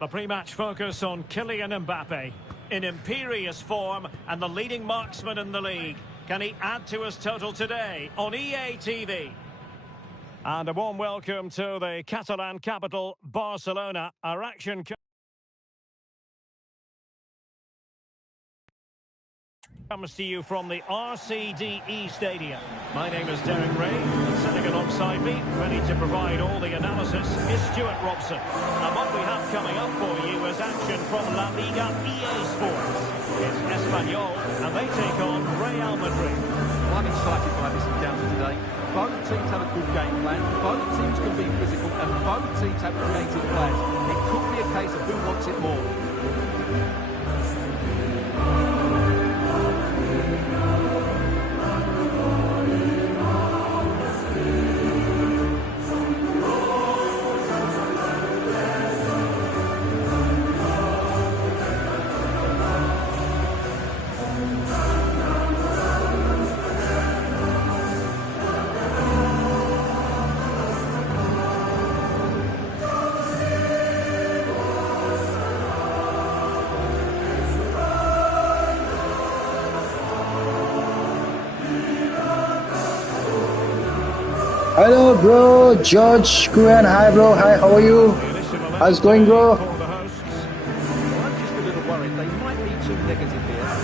The pre-match focus on Kylian Mbappe. In imperious form and the leading marksman in the league. Can he add to his total today on EA TV? And a warm welcome to the Catalan capital, Barcelona. Our action comes to you from the RCDE Stadium. My name is Derek Ray, and sitting alongside me, ready to provide all the analysis, is Stuart Robson. And what we have coming up for you is action from La Liga EA Sports. It's Espanyol, and they take on Real Madrid. Well, I'm excited by this encounter today. Both teams have a good game plan, both teams can be physical, and both teams have creative players. It could be a case of who wants it more. Hello bro, George, Kuan, hi bro, hi, how are you? How's it going bro? Well, I'm just a little worried, they might be too negative here. It's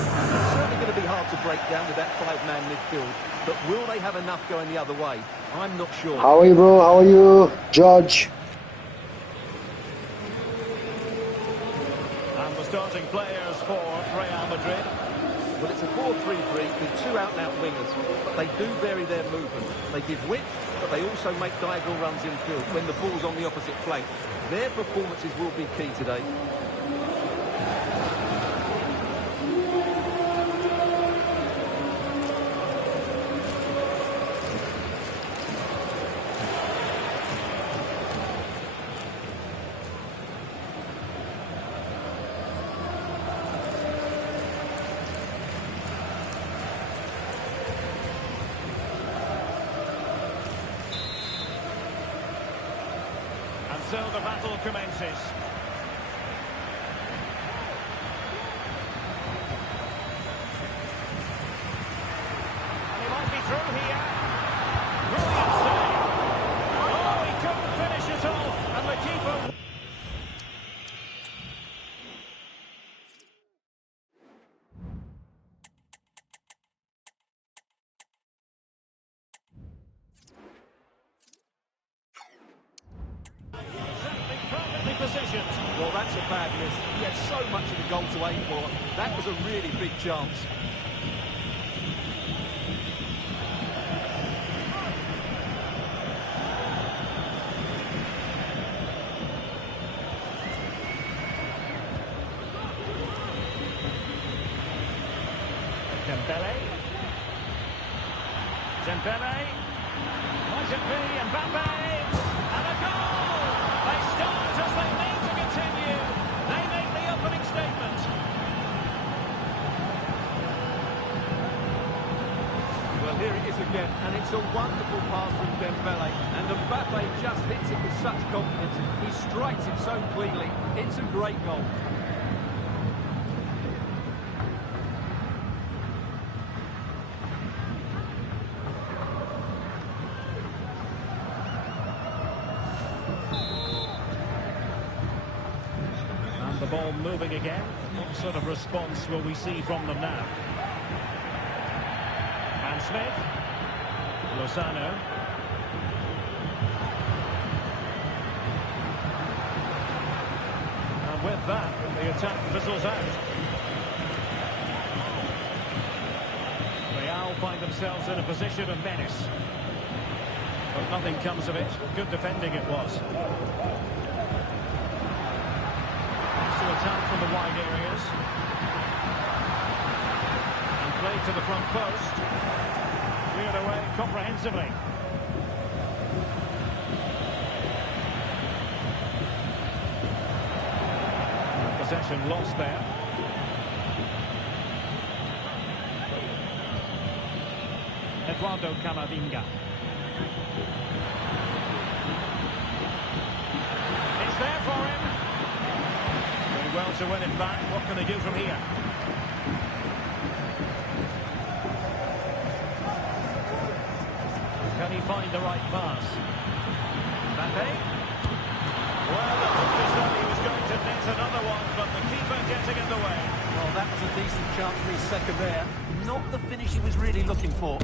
certainly going to be hard to break down with that five-man midfield, but will they have enough going the other way? I'm not sure. How are you bro, how are you, George? And the starting players for Real Madrid. Well, it's a 4-3-3 with two out-and-out wingers, but they do vary their movement. They give width, but they also make diagonal runs infield when the ball's on the opposite flank. Their performances will be key today. So the battle commences. And he might be through here. Brilliant save. Oh, he couldn't finish it off. And the keeper... Positioned. Well, that's a bad miss. He had so much of the goal to aim for. That was a really big chance. Dembele. Might it be Mbappe? And a goal! They start as they need to continue. They make the opening statement. Well, here it is again, and it's a wonderful pass from Dembele. And Mbappe just hits it with such confidence. He strikes it so cleanly. It's a great goal. The ball moving again. What sort of response will we see from them now? And Smith. Lozano. And with that, the attack fizzles out. Real find themselves in a position of menace. But nothing comes of it. Good defending it was. To attack from the wide areas and played to the front post, cleared away comprehensively. Possession lost there. Eduardo Camavinga. It's there for him. Well, to win it back, what can they do from here? Can he find the right pass? Mbappe? Well, it looked as though he was going to net another one, but the keeper getting in the way. Well, that was a decent chance for his second there. Not the finish he was really looking for.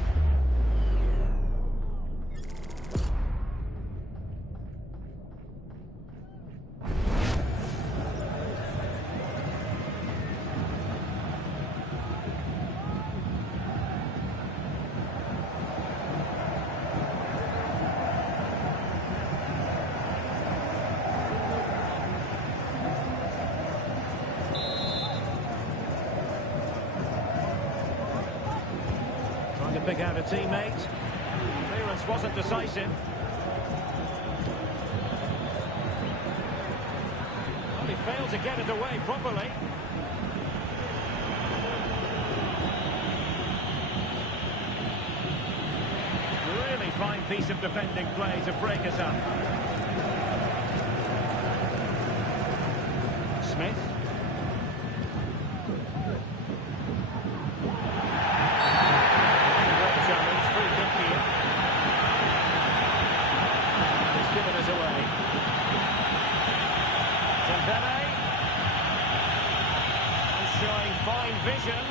To pick out a teammate. Clearance wasn't decisive. Well, he failed to get it away properly. Really fine piece of defending play to break us up. Smith. Showing fine vision.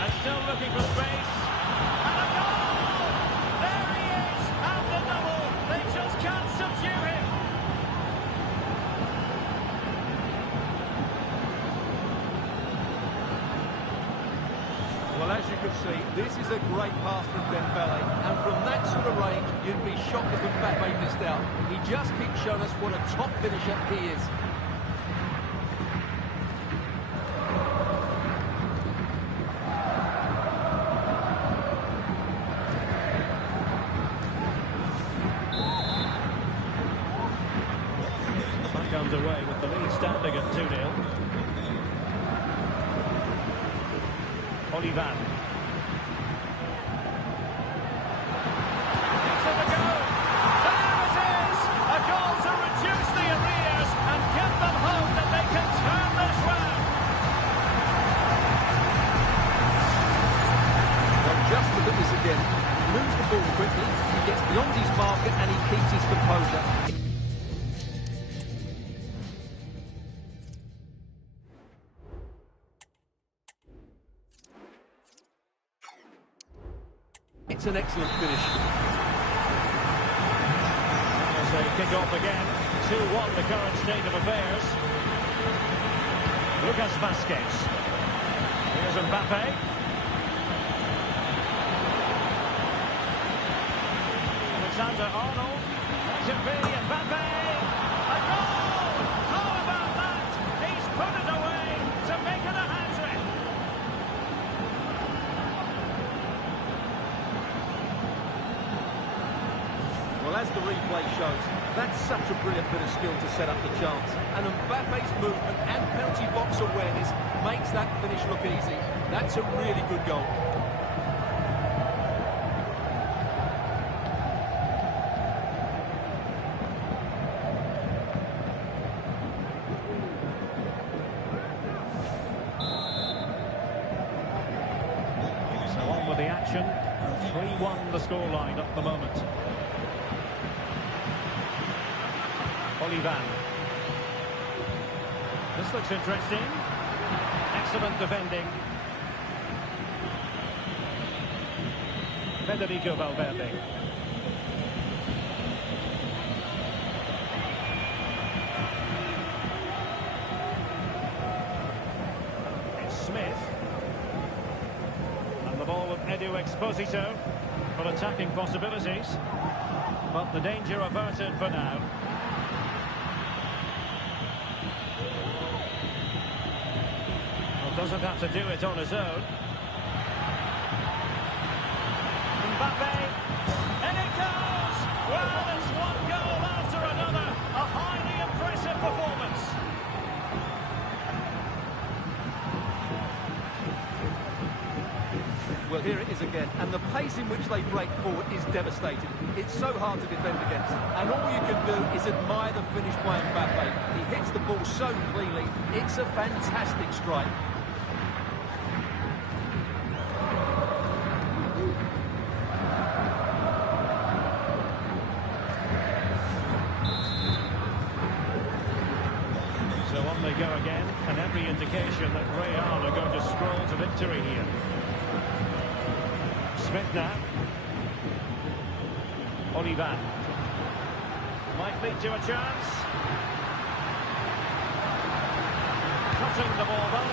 And still looking for space. And a goal! There he is! And the double! They just can't subdue him! Well, as you can see, this is a great pass from Dembele. And from that sort of range, you'd be shocked if Mbappe missed out. He just keeps showing us what a top finisher he is. Underway with the lead standing at 2-0. Olivan. Into the goal! There it is! A goal to reduce the arrears and give them hope that they can turn this round. Well, just look at this again. He moves the ball quickly, he gets beyond his marker and he keeps his composure. It's an excellent finish. As they kick off again, 2-1 the current state of affairs. Lucas Vazquez. Here's Mbappe. Alexander-Arnold. To be Mbappe. A goal! How about that? He's put it away to make it a hat-trick. Well, as the replay shows, that's such a brilliant bit of skill to set up the chance. And Mbappe's movement and penalty box awareness makes that finish look easy. That's a really good goal. So on with the action. 3-1 the scoreline at the moment. Olivan. This looks interesting. Excellent defending. Federico Valverde. It's Smith. And the ball with Edu Exposito for attacking possibilities. But the danger averted for now. Doesn't have to do it on his own. Mbappe, and it goes! Well, it's one goal after another. A highly impressive performance. Well, here it is again, and the pace in which they break forward is devastating. It's so hard to defend against, and all you can do is admire the finish by Mbappe. He hits the ball so cleanly, it's a fantastic strike. So on they go again, and every indication that Real are going to stroll to victory here. Smith now. Olivan. Might lead to a chance. Cutting the ball back.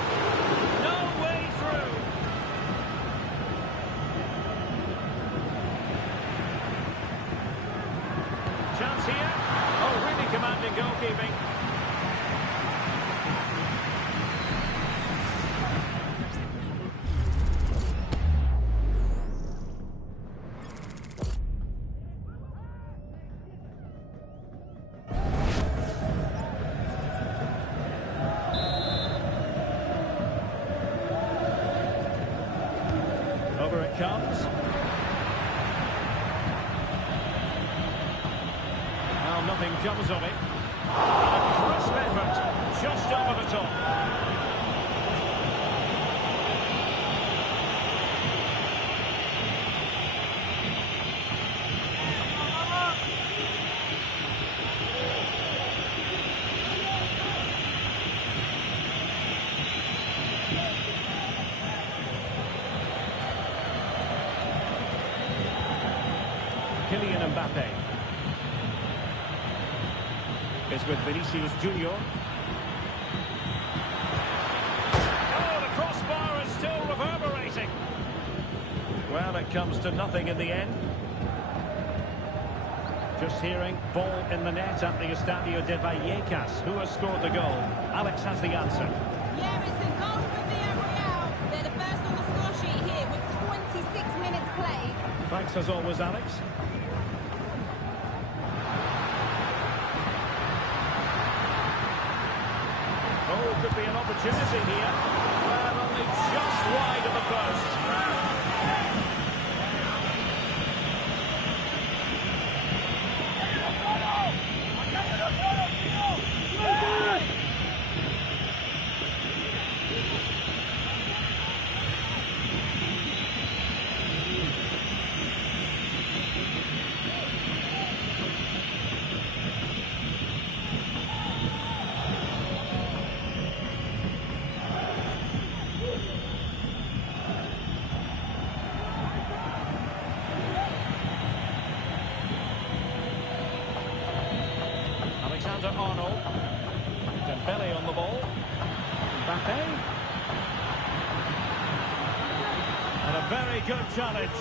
No way through. Chance here. Oh, really commanding goalkeeping. Over it comes. Well, nothing comes of it. A crisp effort, just over the top. Kylian Mbappe is with Vinicius Junior. Oh, the crossbar is still reverberating. Well, it comes to nothing in the end. Just hearing ball in the net at the Estadio de Vallecas. Who has scored the goal? Alex has the answer. Yeah, it's a goal for Villarreal. They're the first on the score sheet here with 26 minutes played. Thanks as always, Alex. Oh, could be an opportunity here. Well, only just wide of the post. Arnold. Dembele on the ball. Mbappe. And a very good challenge.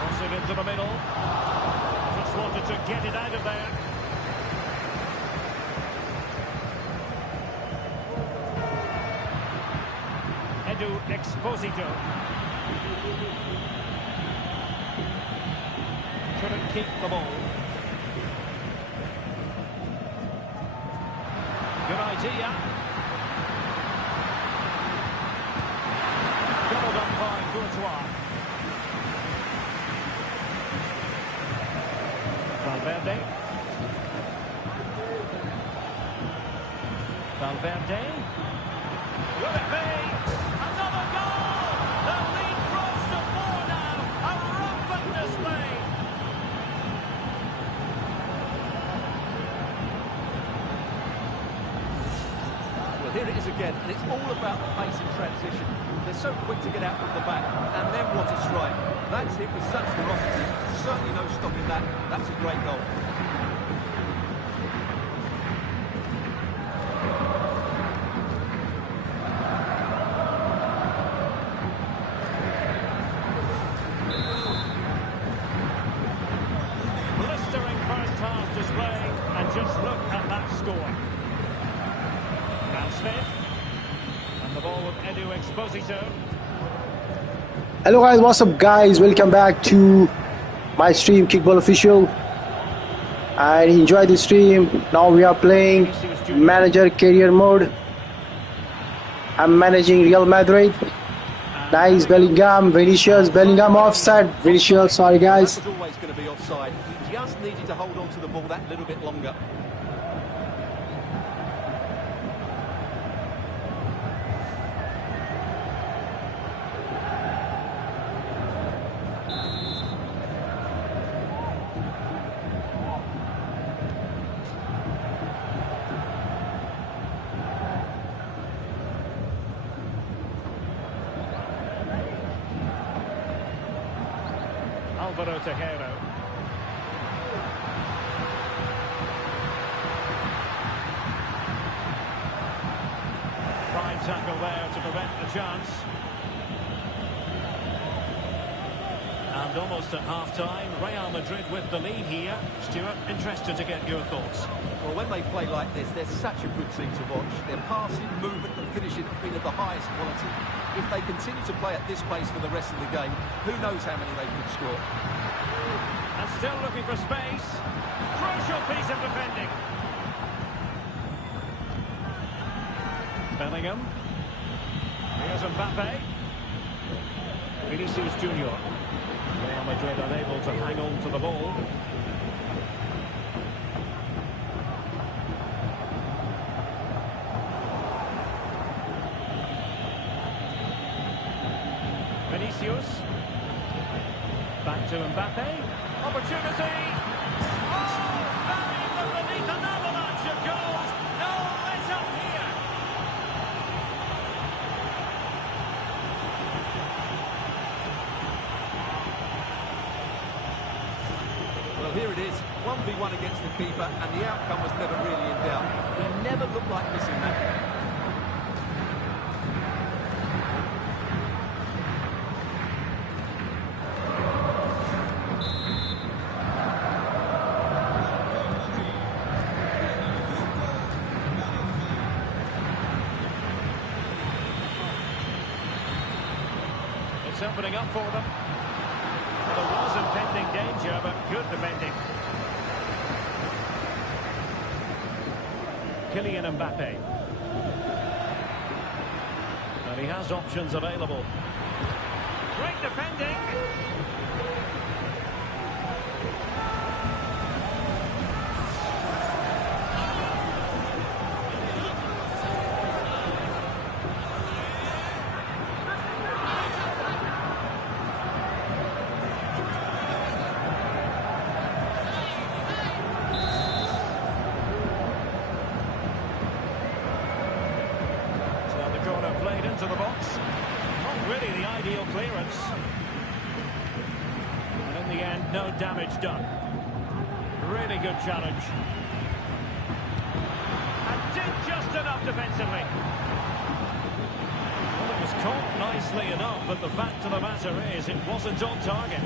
Crossing into the middle. Just wanted to get it out of there. Exposito. Couldn't keep the ball. Good idea. Doubled up by Courtois. Valverde. Valverde. Will it be? Another goal! The lead grows to 4 now. A rampant display. Well, here it is again, and it's all about the pace in transition. They're so quick to get out from the back, and then what a strike. That's hit with such ferocity. Certainly no stopping that. That's a great goal. Display, and just look at that score. Now Smith, and the ball with Edu Exposito. Hello guys, what's up guys? Welcome back to my stream, Kickball Official. I enjoy the stream. Now we are playing Manager Career Mode. I'm managing Real Madrid. Nice Bellingham, Vinicius, Bellingham offside. Vinicius, sorry guys. That was always going to be offside. He just needed to hold on to the ball that little bit longer. Alvaro Tejero. Fine tackle there to prevent the chance. And almost at half-time, Real Madrid with the lead here. Stuart, interested to get your thoughts. Well, when they play like this, they're such a good team to watch. Their passing, movement and finishing have been of the highest quality. If they continue to play at this pace for the rest of the game, who knows how many they could score. And still looking for space. Crucial piece of defending. Bellingham. Here's Mbappe. Vinicius Junior. Real Madrid unable to hang on to the ball. Vinicius. Back to Mbappe. Opportunity. Oh, buried underneath an avalanche of goals. No let up here. Well, here it is, 1v1 against the keeper, and the outcome was never really in doubt. He never looked like missing that. It's opening up for them. Well, there was impending danger, but good defending. Kylian Mbappe. And he has options available. Great defending. Played into the box. Not really the ideal clearance. And in the end, no damage done. Really good challenge. And did just enough defensively. Well, it was caught nicely enough, but the fact of the matter is it wasn't on target.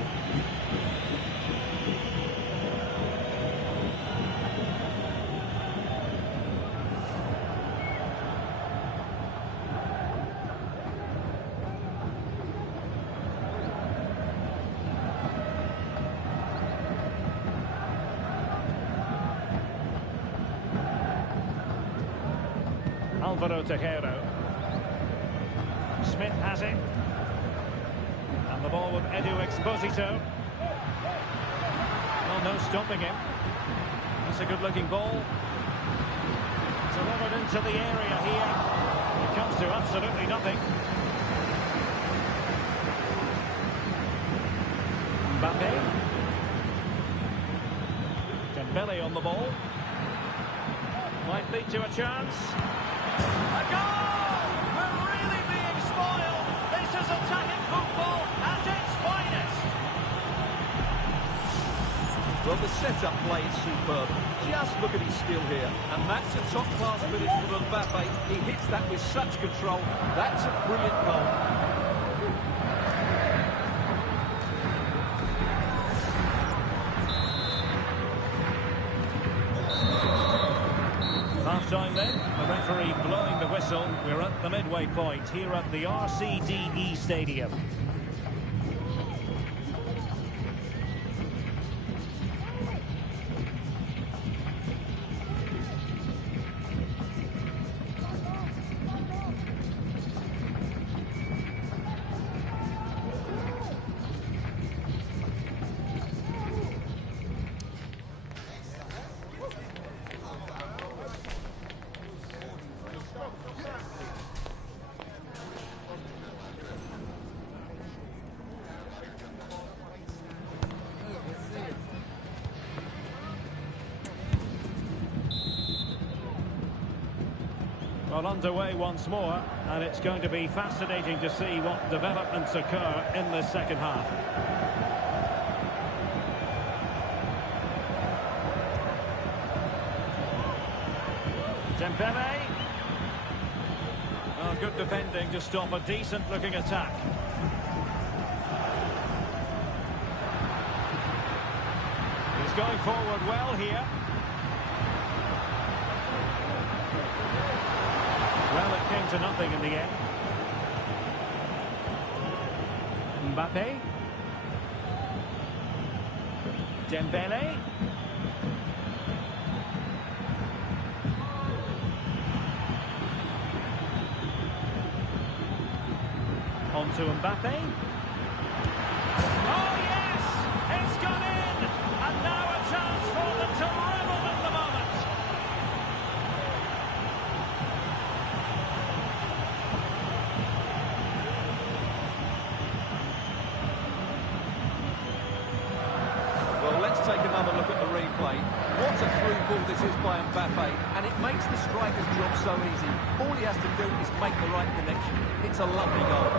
Alvaro Tejero. Smith has it. And the ball with Edu Exposito. Well, no stopping him. That's a good-looking ball. Delivered into the area here. It comes to absolutely nothing. Mbappe. Dembele on the ball. Might lead to a chance. A goal! We're really being spoiled. This is attacking football at its finest. Well, the set-up play is superb. Just look at his skill here. And that's a top-class finish from Mbappe. He hits that with such control. That's a brilliant goal. Half-time then, the referee blowing the whistle. We're at the midway point here at the RCDE Stadium. Well, underway once more, and it's going to be fascinating to see what developments occur in the second half. Dembele. Oh, good defending to stop a decent-looking attack. He's going forward well here. Well, it came to nothing in the end. Mbappe. Dembele. On to Mbappe. Oh, yes! It's gone in! And now a chance for them to revel in the moment. Well, let's take another look at the replay. What a through ball this is by Mbappe, and it makes the striker's job so easy. All he has to do is make the right connection. It's a lovely goal.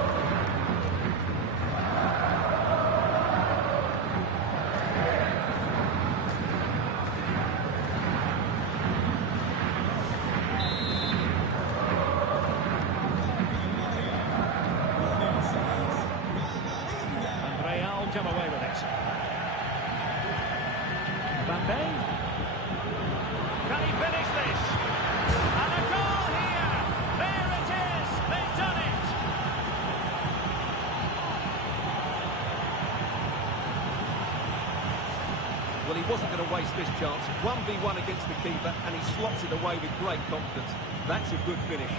Come away with it. Mbappe. Can he finish this? And a goal here! There it is! They've done it! Well, he wasn't going to waste this chance. 1v1 against the keeper, and he slots it away with great confidence. That's a good finish.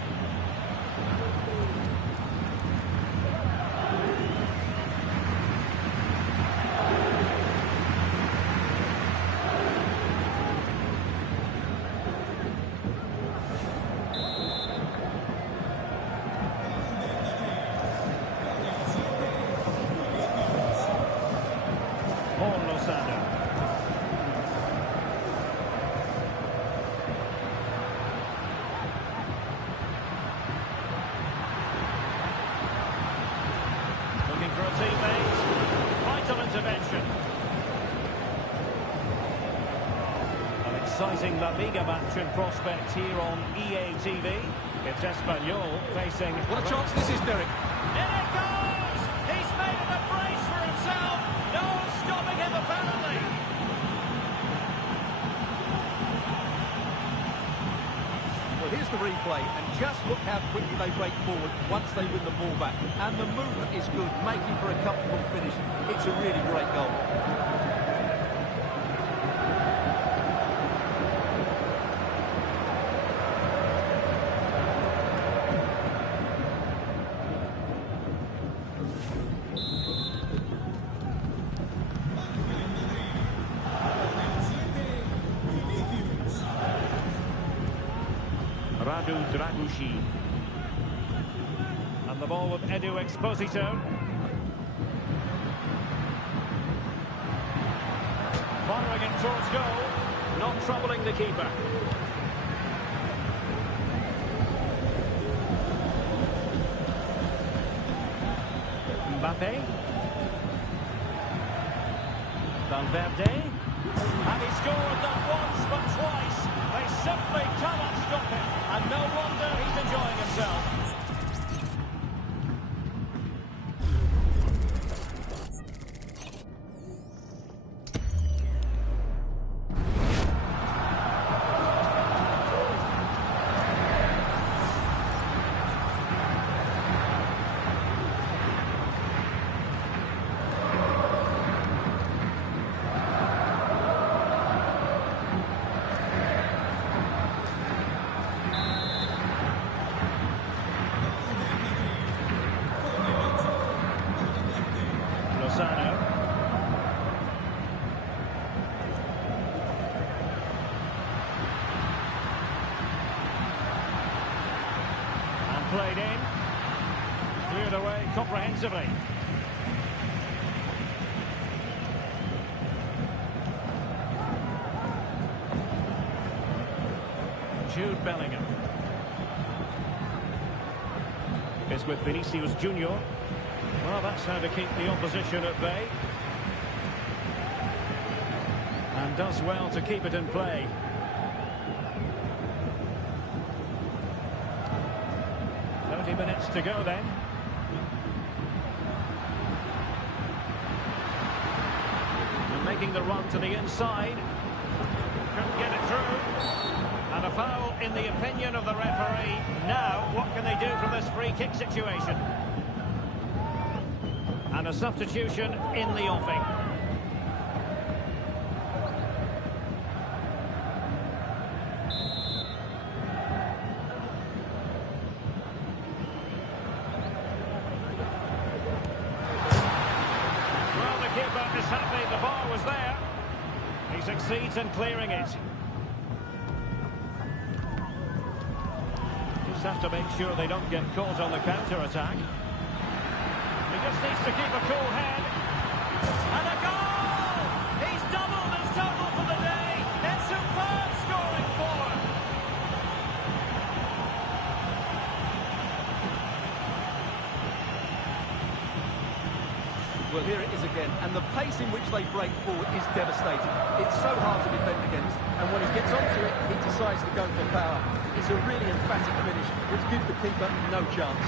Looking for a teammate. Vital intervention. An exciting La Liga match in prospect here on EA TV. It's Espanyol facing... What a chance this is, Derek. In it goes! He's made it a brace for himself. No stopping him, apparently. Well, here's the replay, and just look how quickly they break forward once they win the ball back. And the movement is good, making for a comfortable finish. It's a really great goal. Radu Dragushi. And the ball with Edu Exposito. Firing it towards goal. Not troubling the keeper. Mbappe. Valverde. And he scored not once but twice. They simply cannot stop him. And no wonder he's enjoying himself. Played in, cleared away comprehensively. Jude Bellingham. is with Vinicius Junior. Well, that's how to keep the opposition at bay. And does well to keep it in play. Minutes to go then. And making the run to the inside. Couldn't get it through. And a foul in the opinion of the referee. Now, what can they do from this free kick situation? And a substitution in the offing. Is happy the bar was there. He succeeds in clearing it. Just have to make sure they don't get caught on the counter-attack. He just needs to keep a cool head. And a goal! He's doubled his total for the day. It's superb scoring form. Well, here it is again, and the pace in which they break forward is devastating. It's so hard to defend against, and when he gets onto it, he decides to go for power. It's a really emphatic finish, which gives the keeper no chance.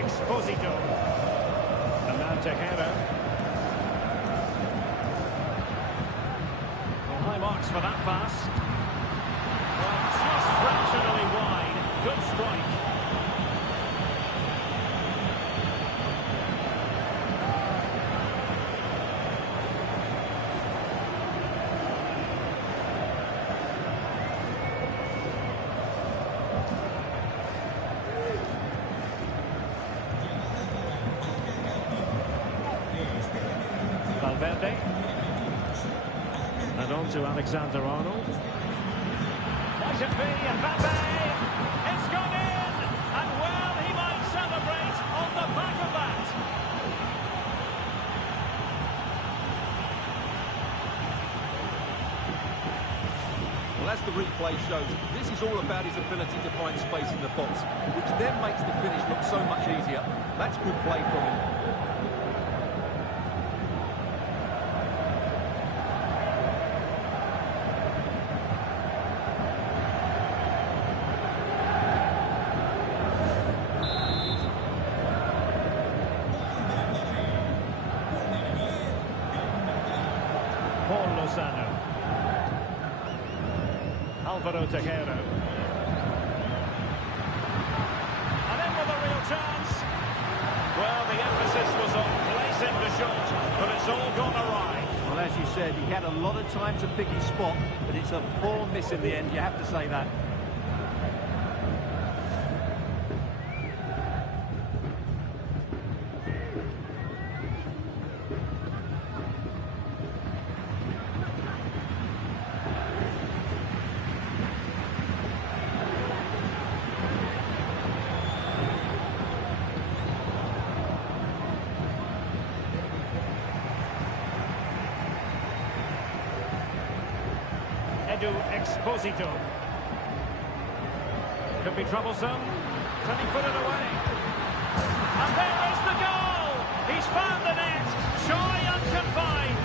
Exposito. And now Tejera. Well, high marks for that pass. Well, just fractionally wide. Good strike. Valverde. And on to Alexander-Arnold. Might it be Mbappe? It's gone in! And well, he might celebrate on the back of that. Well, as the replay shows, this is all about his ability to find space in the box, which then makes the finish look so much easier. That's good play from him. Alvaro Tejera. And in with a real chance. Well, the emphasis was on placing the shot, but it's all gone awry. Well, as you said, he had a lot of time to pick his spot, but it's a poor miss in the end, you have to say that. Exposito. Could be troublesome. Can he put it away? And there is the goal! He's found the net, shy and confined.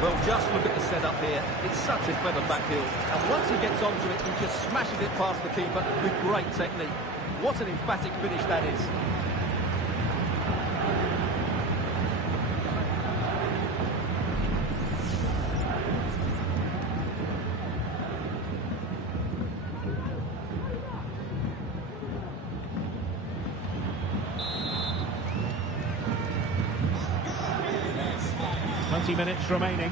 Well, just look at the setup here. It's such a clever back heel. And once he gets onto it, he just smashes it past the keeper with great technique. What an emphatic finish that is. Minutes remaining.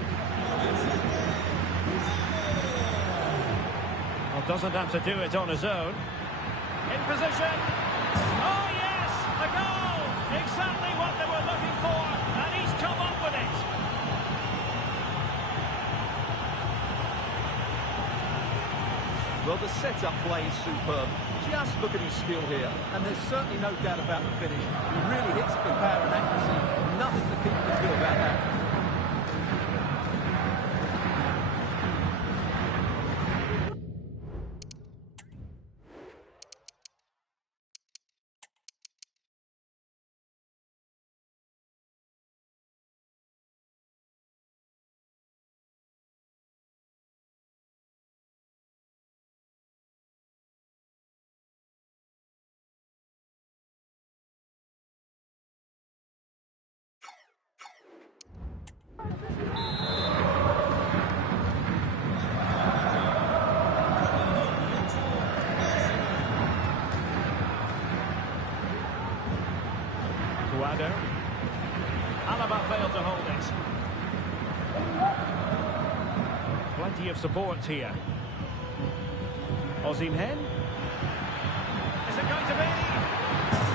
Well, doesn't have to do it on his own. In position. Oh, yes! A goal! Exactly what they were looking for, and he's come up with it. Well, the setup play is superb. Just look at his skill here, and there's certainly no doubt about the finish. He really hits it with power and accuracy. Nothing the keeper can do about that. Alaba failed to hold it. Plenty of support here. Osimhen. Is it going to be?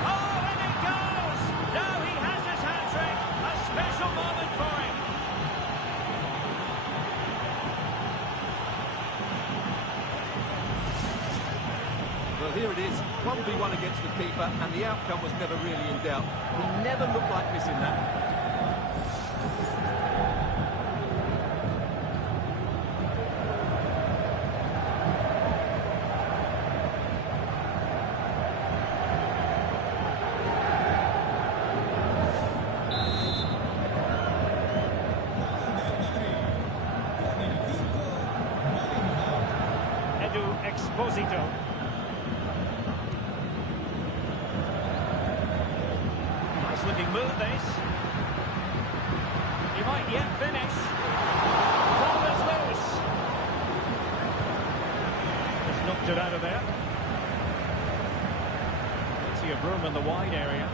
Oh, and it goes! Now he has his hat-trick. A special moment for him. Well, here it is, 1v1 against the keeper, and the outcome was never really in doubt. He never looked like missing that. Exposito. Nice looking move this. He might yet finish. Ball is loose. Just knocked it out of there. Plenty of room in the wide area.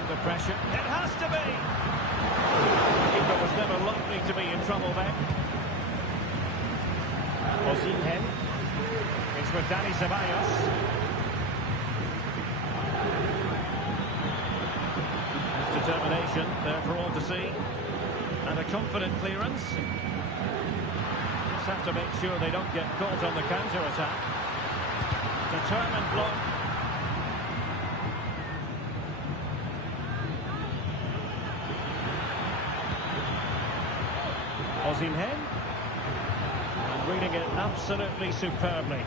Under pressure. It has to be. The keeper was never likely to be in trouble there. Osimhen. It's with Dani Ceballos. Determination there for all to see. And a confident clearance. Just have to make sure they don't get caught on the counter-attack. Determined block. Osimhen. Reading it absolutely superbly.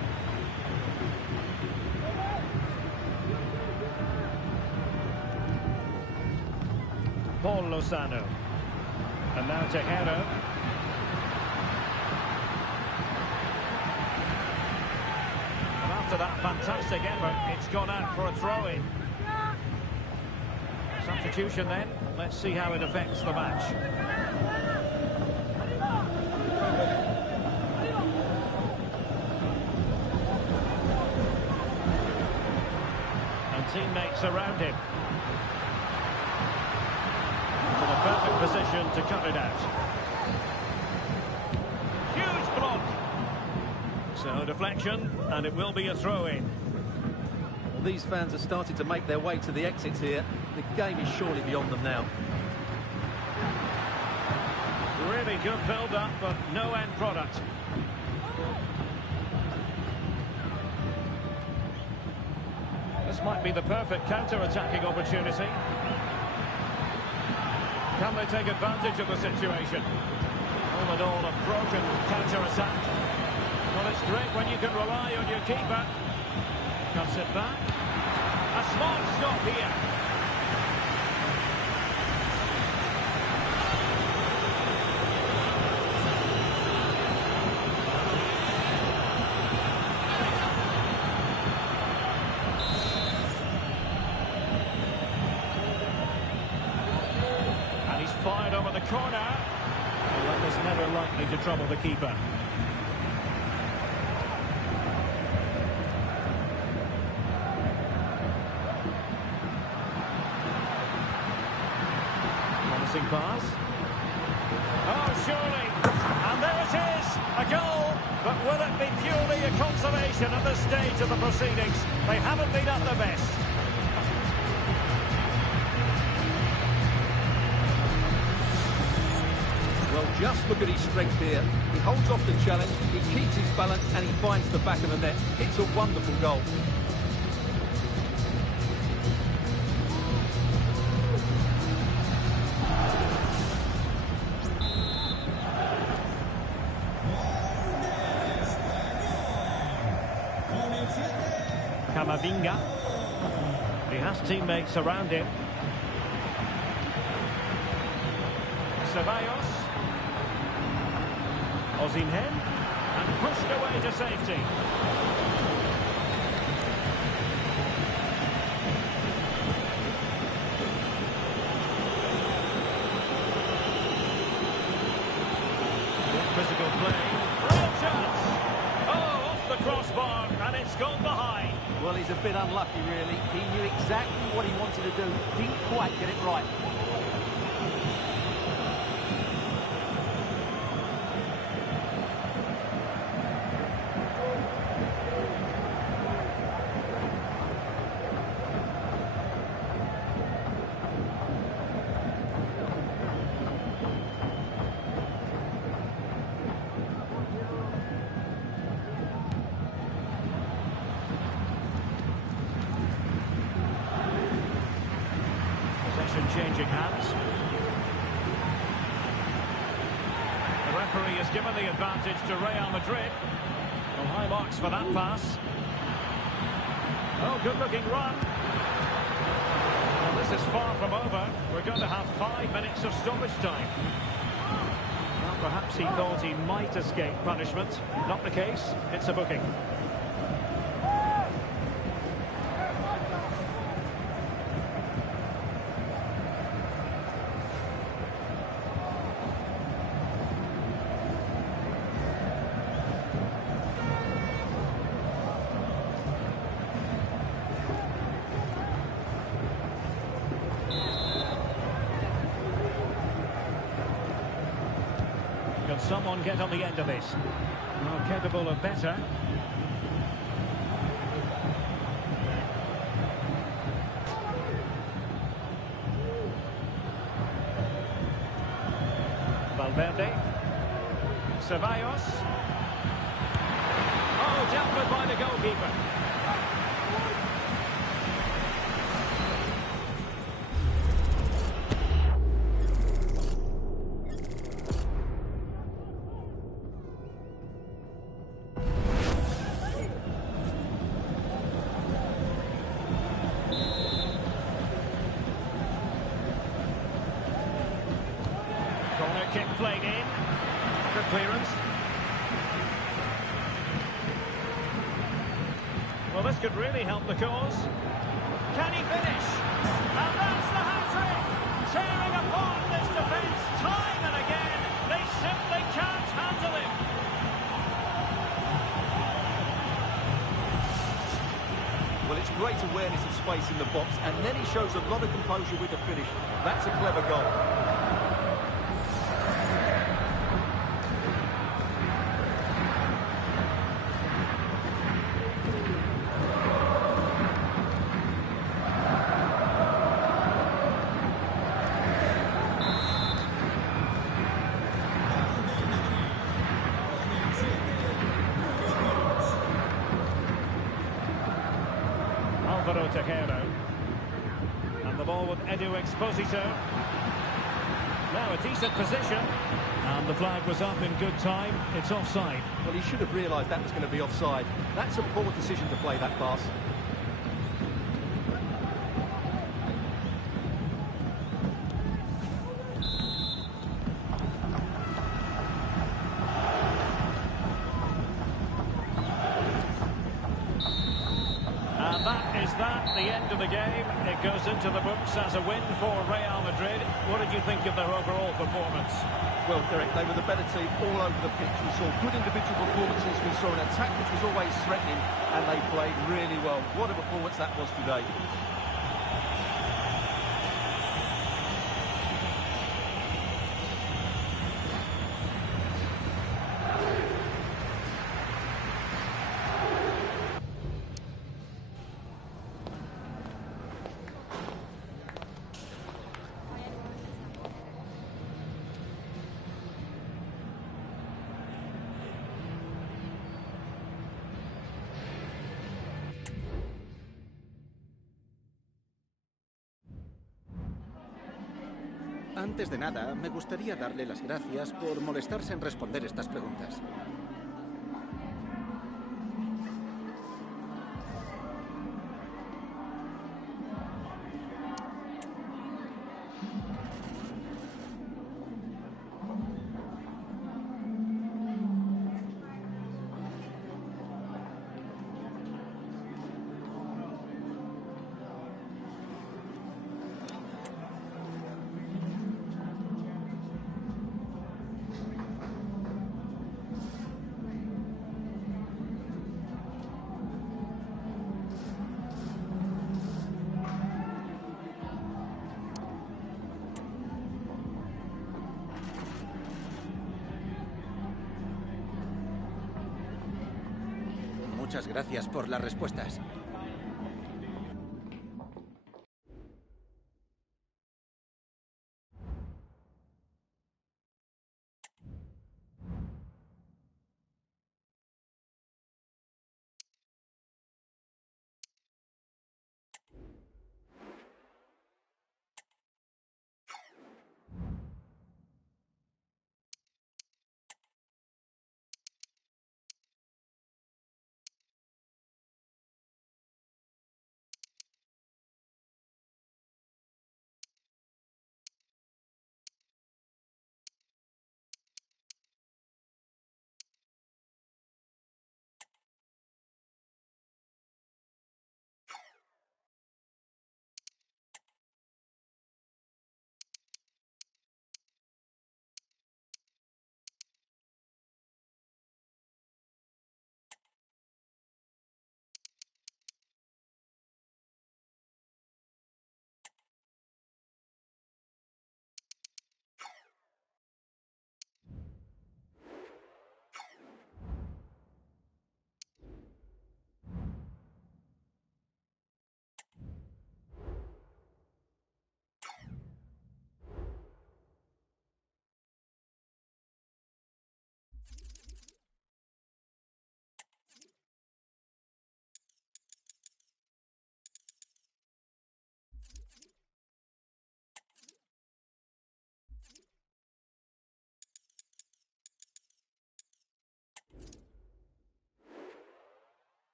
Paul Lozano. And now Tejero. And after that fantastic effort, it's gone out for a throw-in. Substitution then. Let's see how it affects the match. Teammates around him. To the perfect position to cut it out. Huge block. So deflection, and it will be a throw-in. Well, these fans have started to make their way to the exits here. The game is surely beyond them now. Really good build-up, but no end product. This might be the perfect counter-attacking opportunity. Can they take advantage of the situation? All in all, a broken counter-attack. Well, it's great when you can rely on your keeper. Cuts it back. A smart stop here. corner. Well, that was never likely to trouble the keeper. Promising pass. Oh, surely. And there it is, a goal. But will it be purely a consolation at this stage of the proceedings? They haven't been at their best. Well, just look at his strength here. He holds off the challenge, he keeps his balance, and he finds the back of the net. It's a wonderful goal. Camavinga. He has teammates around him. Ceballos. Osimhen. And pushed away to safety. Good physical play. Real chance. Oh, off the crossbar, and it's gone behind. Well, he's a bit unlucky, really. He knew exactly what he wanted to do. Didn't quite get it right. Changing hands. The referee has given the advantage to Real Madrid. Well, high marks for that pass. Oh, good-looking run. Well, this is far from over. We're going to have 5 minutes of stoppage time. Well, perhaps he thought he might escape punishment. Not the case. It's a booking. Can someone get on the end of this? Well, capable of better. Valverde. Ceballos. Oh, dealt with by the goalkeeper. Corner kick played in. Good clearance. Well, this could really help the cause. Can he finish? And that's the hat-trick! Tearing apart this defence time and again. They simply can't handle him. Well, it's great awareness of space in the box, and then he shows a lot of composure with the finish. That's a clever goal. Tejero. And the ball with Edu Exposito. Now a decent position. And the flag was up in good time. It's offside. Well, he should have realised that was going to be offside. That's a poor decision to play that pass. And that is that. the end of the game, it goes into the books as a win for Real Madrid. What did you think of their overall performance? Well, Derek, they were the better team all over the pitch. We saw good individual performances. We saw an attack which was always threatening, and they played really well. What a performance that was today. Antes de nada, me gustaría darle las gracias por molestarse en responder estas preguntas. Muchas gracias por las respuestas.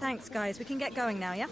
Thanks, guys. We can get going now, yeah?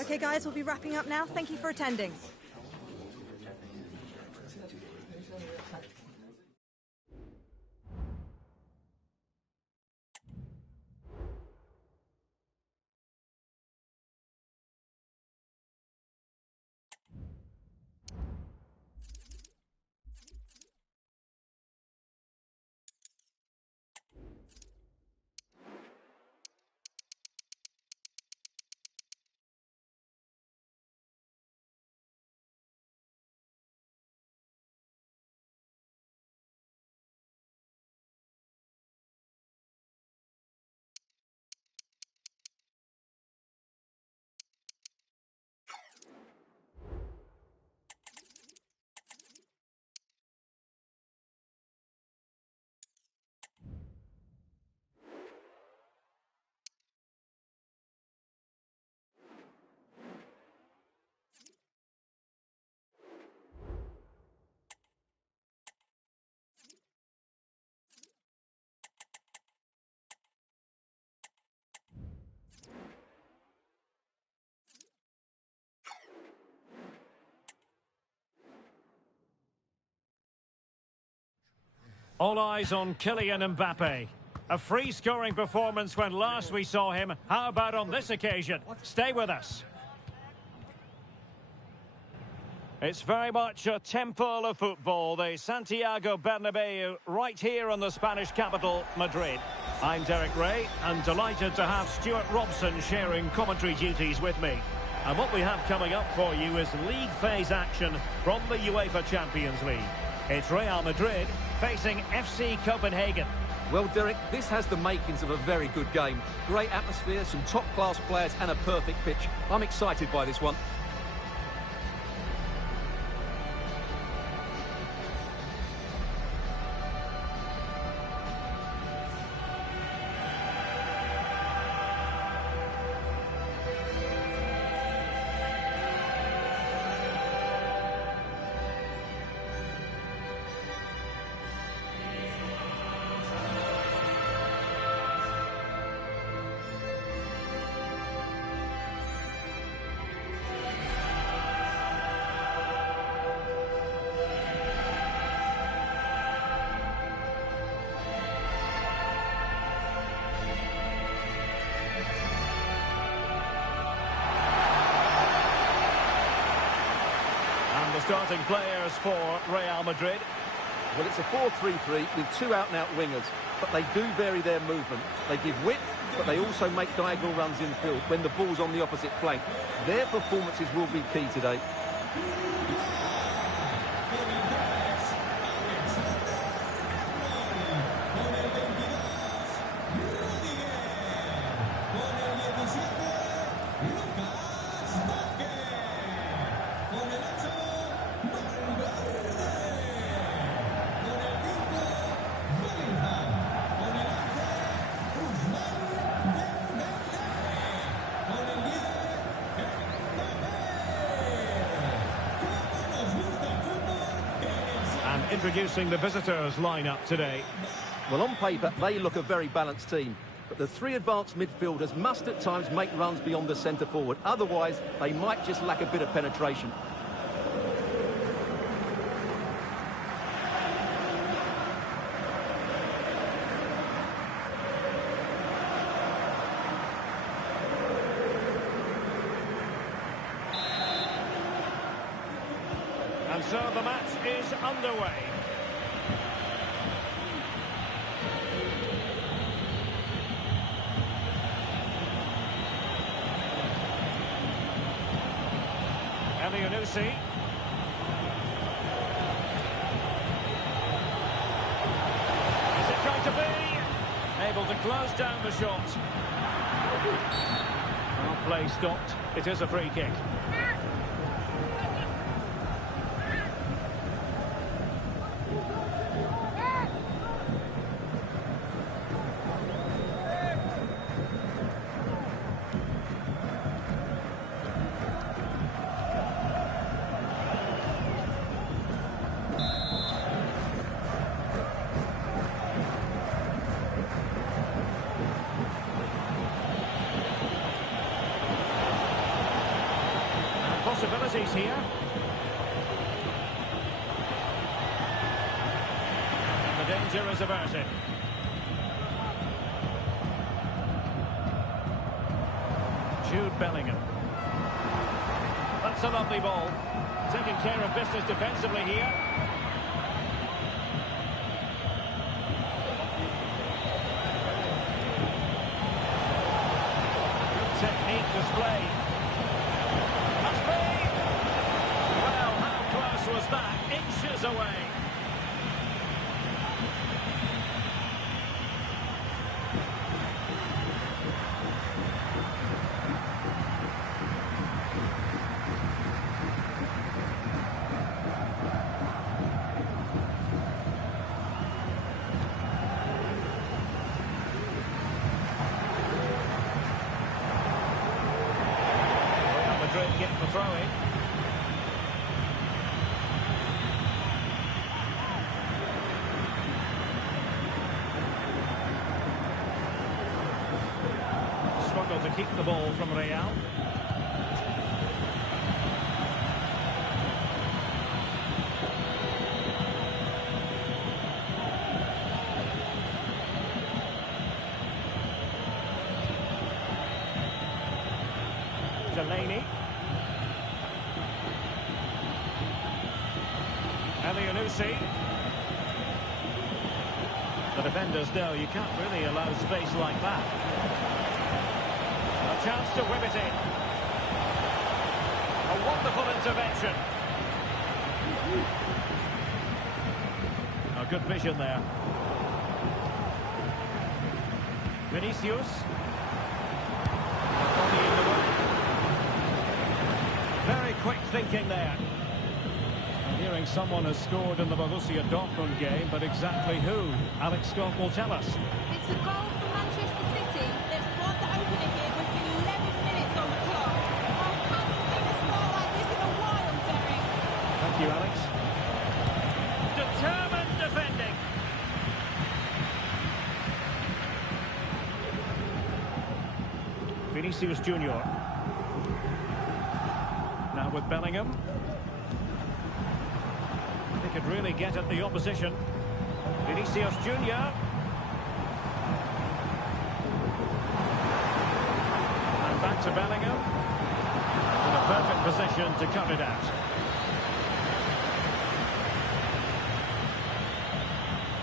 Okay, guys, we'll be wrapping up now. Thank you for attending. All eyes on Kylian Mbappe. A free-scoring performance when last we saw him. How about on this occasion? Stay with us. It's very much a temple of football, the Santiago Bernabeu, right here in the Spanish capital, Madrid. I'm Derek Ray, and delighted to have Stuart Robson sharing commentary duties with me. And what we have coming up for you is league phase action from the UEFA Champions League. It's Real Madrid facing FC Copenhagen. Well, Derek, this has the makings of a very good game. Great atmosphere, some top-class players and a perfect pitch. I'm excited by this one. Starting players for Real Madrid. Well, it's a 4-3-3 with two out-and-out wingers, but they do vary their movement. They give width, but they also make diagonal runs infield when the ball's on the opposite flank. Their performances will be key today. Introducing the visitors lineup today. Well, on paper, they look a very balanced team. But the three advanced midfielders must at times make runs beyond the centre forward. Otherwise, they might just lack a bit of penetration. And so the match is underway. Elianusi. Is it going to be? Able to close down the shot. Well, play stopped. It is a free kick. possibilities here. And the danger is averted. Jude Bellingham. That's a lovely ball. Taking care of business defensively here. Good technique displayed. Must be! Well, how close was that? Inches away. Madrid getting the throw in. Struggled to keep the ball from Real. Delaney. Elianusi. The defenders know you can't really allow space like that. A chance to whip it in. A wonderful intervention. A good vision there. Vinicius. Only in the way. Very quick thinking there. I'm hearing someone has scored in the Borussia Dortmund game, but exactly who? Alex Scott will tell us. It's a goal for Manchester City. They've scored the opener here with 11 minutes on the clock. I haven't seen a score like this in a while, Derek. Thank you, Alex. Determined defending. Vinicius Junior. Now with Bellingham. They could really get at the opposition. Vinicius Junior. And back to Bellingham. In a perfect position to cut it out.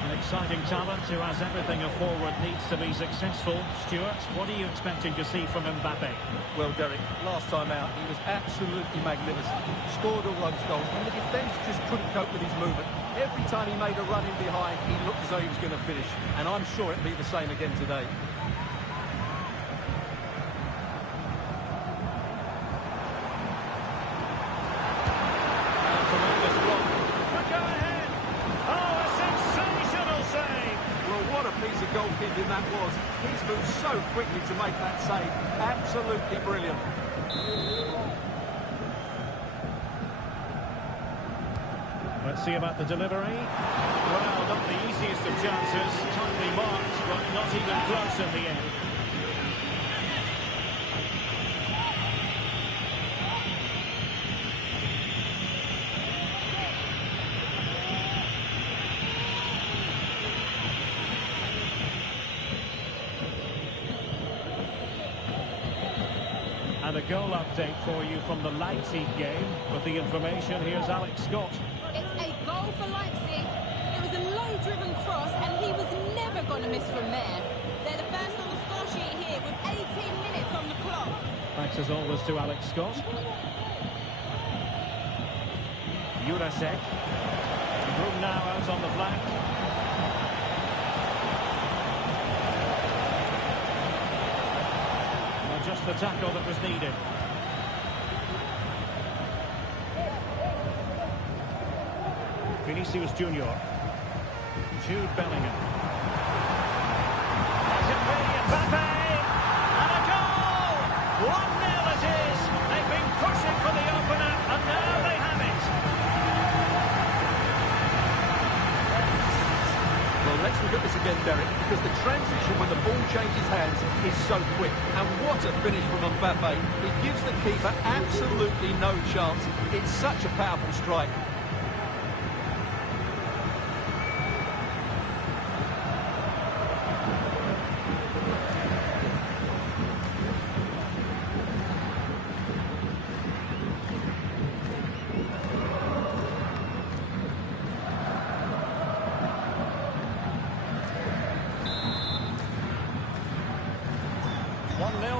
An exciting talent who has everything a forward needs to be successful. Stuart, what are you expecting to see from Mbappe? Well, Derek, last time out, he was absolutely magnificent. Scored all those goals, and the defence just couldn't cope with his movement. Every time he made a run in behind, he looked as though he was going to finish. And I'm sure it'll be the same again today. Tremendous block. But go ahead! Oh, a sensational save! Well, what a piece of goalkeeping that was. He's moved so quickly to make that save. Absolutely brilliant. Let's see about the delivery. Well, not the easiest of chances. Tightly marked, but not even close in the end. And a goal update for you from the Leipzig game. With the information, here's Alex Scott. It's a goal for Leipzig. It was a low-driven cross, and he was never going to miss from there. They're the first on the score sheet here with 18 minutes on the clock. Thanks as always to Alex Scott. Jurasek. Room now out on the flank. Well, just the tackle that was needed. Vinicius Junior. Jude Bellingham. Let it be Mbappe! And a goal! 1-0 it is! They've been pushing for the opener, and now they have it! Well, let's look at this again, Derek, because the transition when the ball changes hands is so quick. And what a finish from Mbappe. He gives the keeper absolutely no chance. It's such a powerful strike.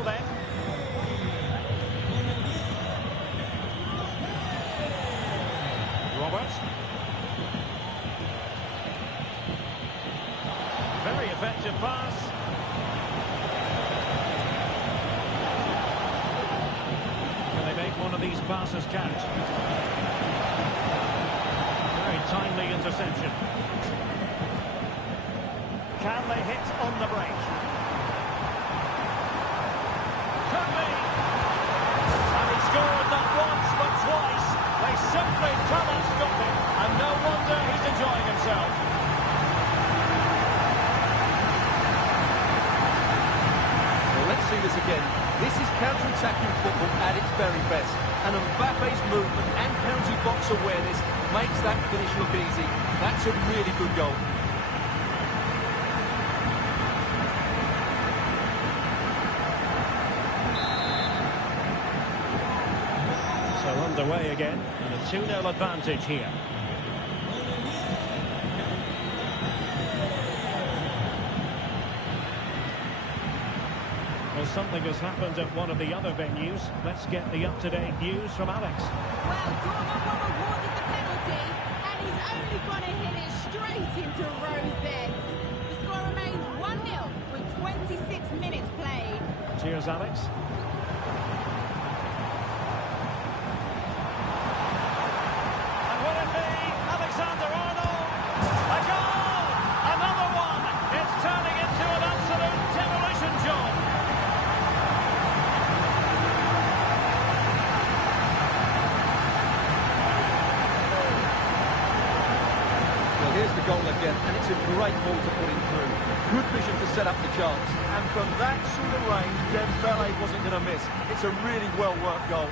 Then. Robert. Very effective pass. Can they make one of these passes count? Very timely interception. Can they hit on the break? Scored not once but twice. They simply cannot stop him, and no wonder he's enjoying himself. Well, let's see this again. This is counter-attacking football at its very best, and Mbappe's movement and penalty box awareness makes that finish look easy. That's a really good goal. Underway again, and a 2-0 advantage here. Well, something has happened at one of the other venues. Let's get the up-to-date news from Alex. Well, Dortmund were awarded the penalty, and he's only going to hit it straight into Rosette. The score remains 1-0 with 26 minutes played. Cheers, Alex. Here's the goal again, and it's a great ball to put him through. Good vision to set up the chance. And from that sort of range, Dembele wasn't going to miss. It's a really well-worked goal.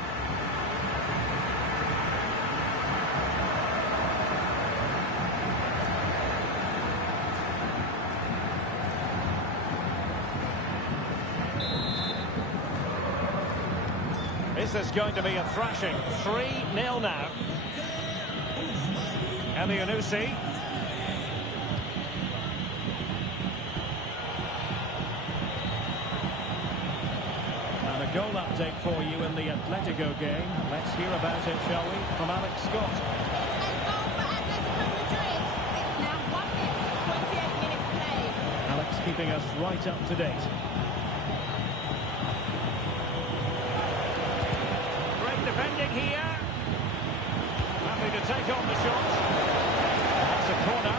This is going to be a thrashing. 3-0 now. Elianusi. And a goal update for you in the Atletico game. Let's hear about it, shall we, from Alex Scott. It's a goal for Atletico Madrid. It's now 1-0, 28 minutes played. Alex keeping us right up to date. Great defending here. Happy to take on the shot. That's a corner.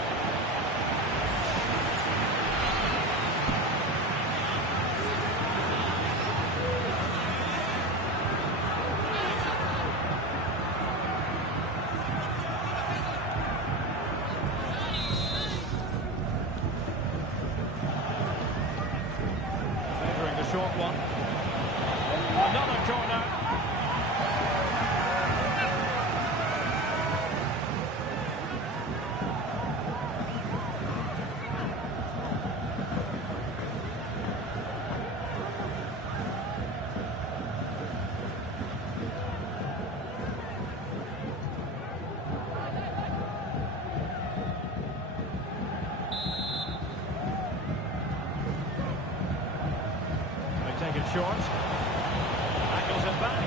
Favouring the short one. Another corner. Take it short. Angles it back.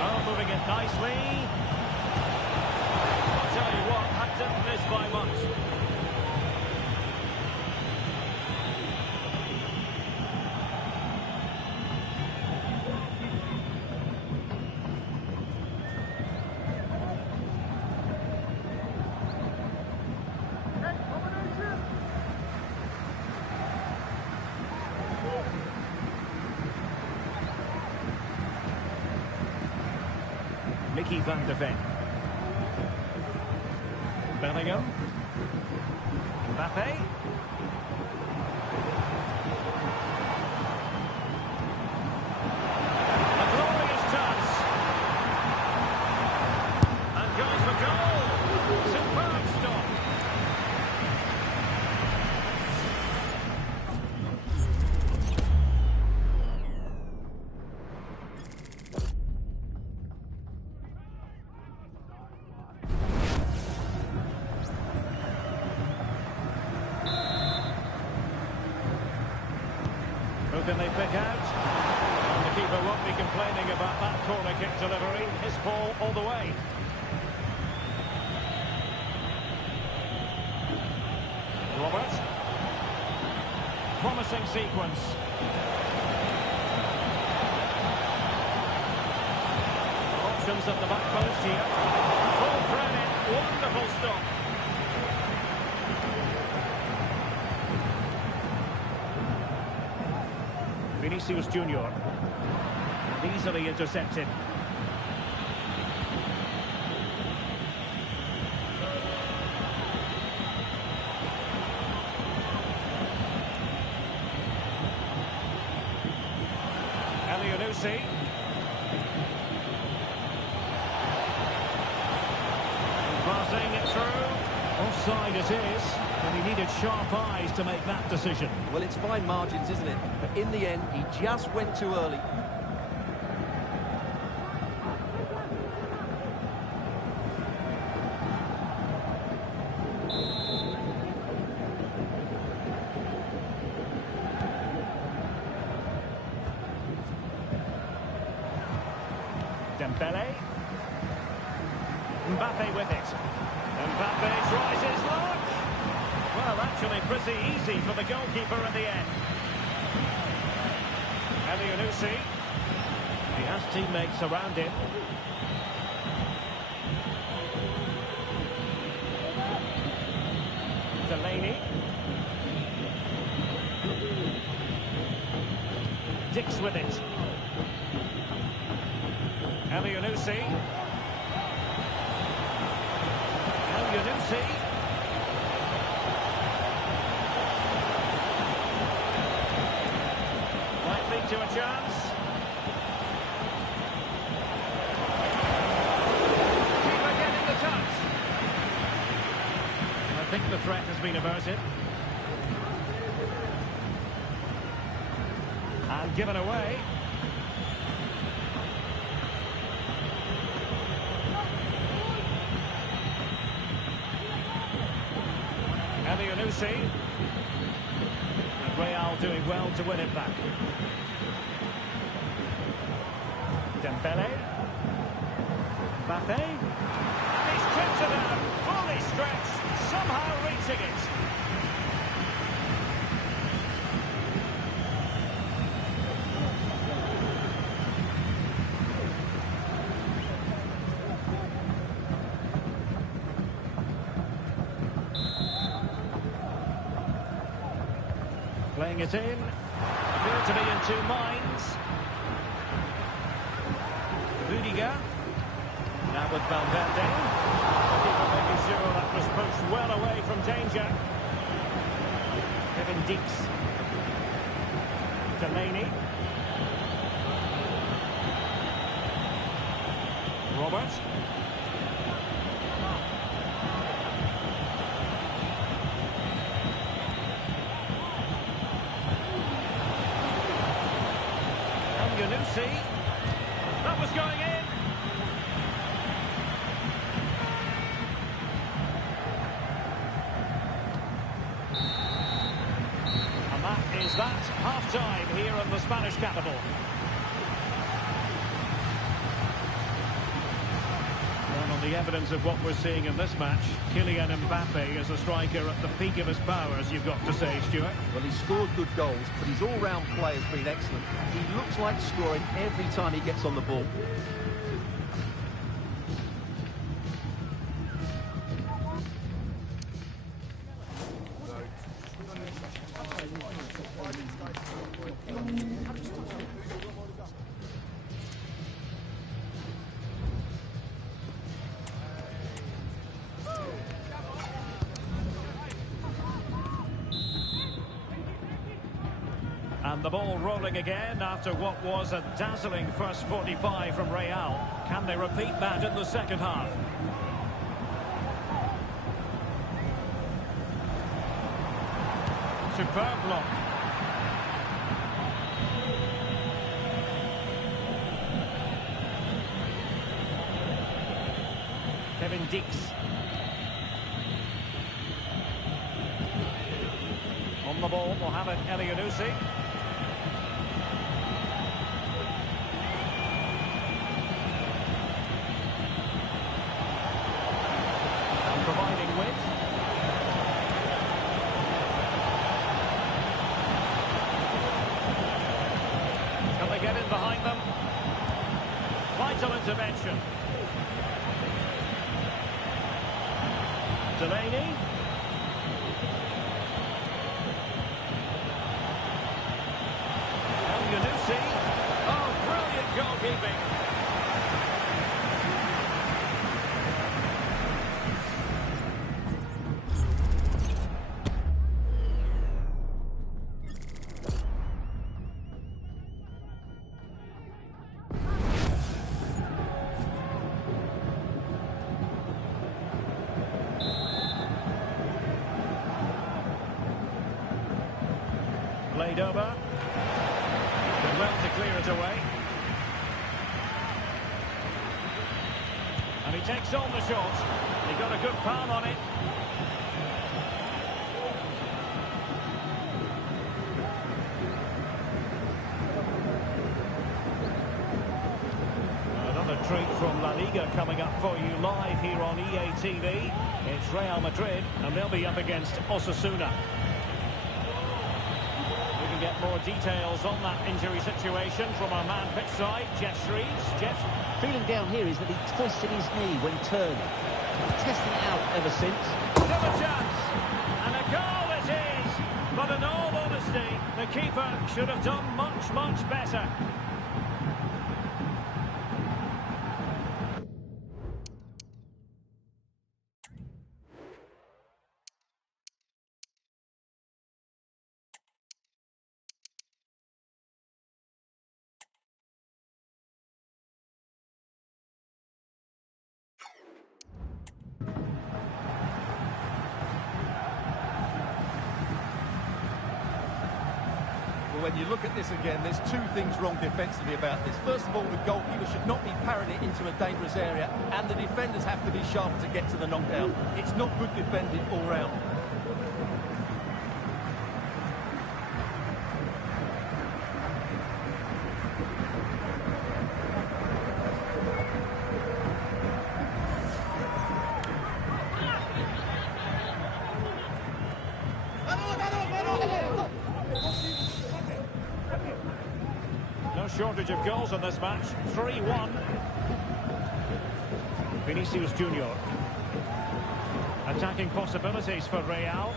Oh, moving it nicely. I'll tell you what, that didn't miss by much. Mickey van de Ven. Bellingham. Mbappe. Who can they pick out? And the keeper won't be complaining about that corner kick delivery. His ball all the way. Robert. Promising sequence. Options at the back post here. Full credit. Wonderful stop. Vinicius Junior. Easily intercepted. Passing it through. Offside it is, but he needed sharp eyes to make that decision. Well, it's fine margins, isn't it? But in the end, he just went too early. Dembele. Mbappe with it. Mbappe tries his luck. Well, actually pretty easy for the goalkeeper in the end. Elianusi. He has teammates around him. Delaney. Dix with it. Elianusi. Elianusi. Might lead to a chance. Keeper getting the touch. I think the threat has been averted. And given away. Elianusi. And Real doing well to win it back. Dembele. Mbappe. And he's tripped it out. Fully stretched. Somehow reaching it. Playing it in. Appear to be in two minds. Rudiger. Now with Valverde. Keeper making sure that was pushed well away from danger. Kevin Dix. Delaney. Robert. Elianusi. That was going in. And that is that half-time here in the Spanish capital. And on the evidence of what we're seeing in this match, Kylian Mbappe is a striker at the peak of his powers, you've got to say, Stuart. Well, he's scored good goals, but his all-round play has been excellent. He looks like scoring every time he gets on the ball. And the ball rolling again after what was a dazzling first 45 from Real. Can they repeat that in the second half? Superb block. Kevin Dix. On the ball, Mohamed Elianusi. Delaney. Oh, brilliant goalkeeping. Played over. Did well to clear it away. And he takes on the shot. He got a good palm on it. Another treat from La Liga coming up for you live here on EA TV. It's Real Madrid, and they'll be up against Osasuna. Get more details on that injury situation from our man pitch side, Jeff Shreves. Jeff? Feeling down here is that he twisted his knee when turning. He's testing it out ever since. Another chance, and a goal it is. But in all honesty, the keeper should have done much, much better. When you look at this again, there's two things wrong defensively about this. First of all, the goalkeeper should not be parrying it into a dangerous area, and the defenders have to be sharper to get to the knockdown. It's not good defending all round. No shortage of goals in this match. 3-1. Vinicius Junior. Attacking possibilities for Real.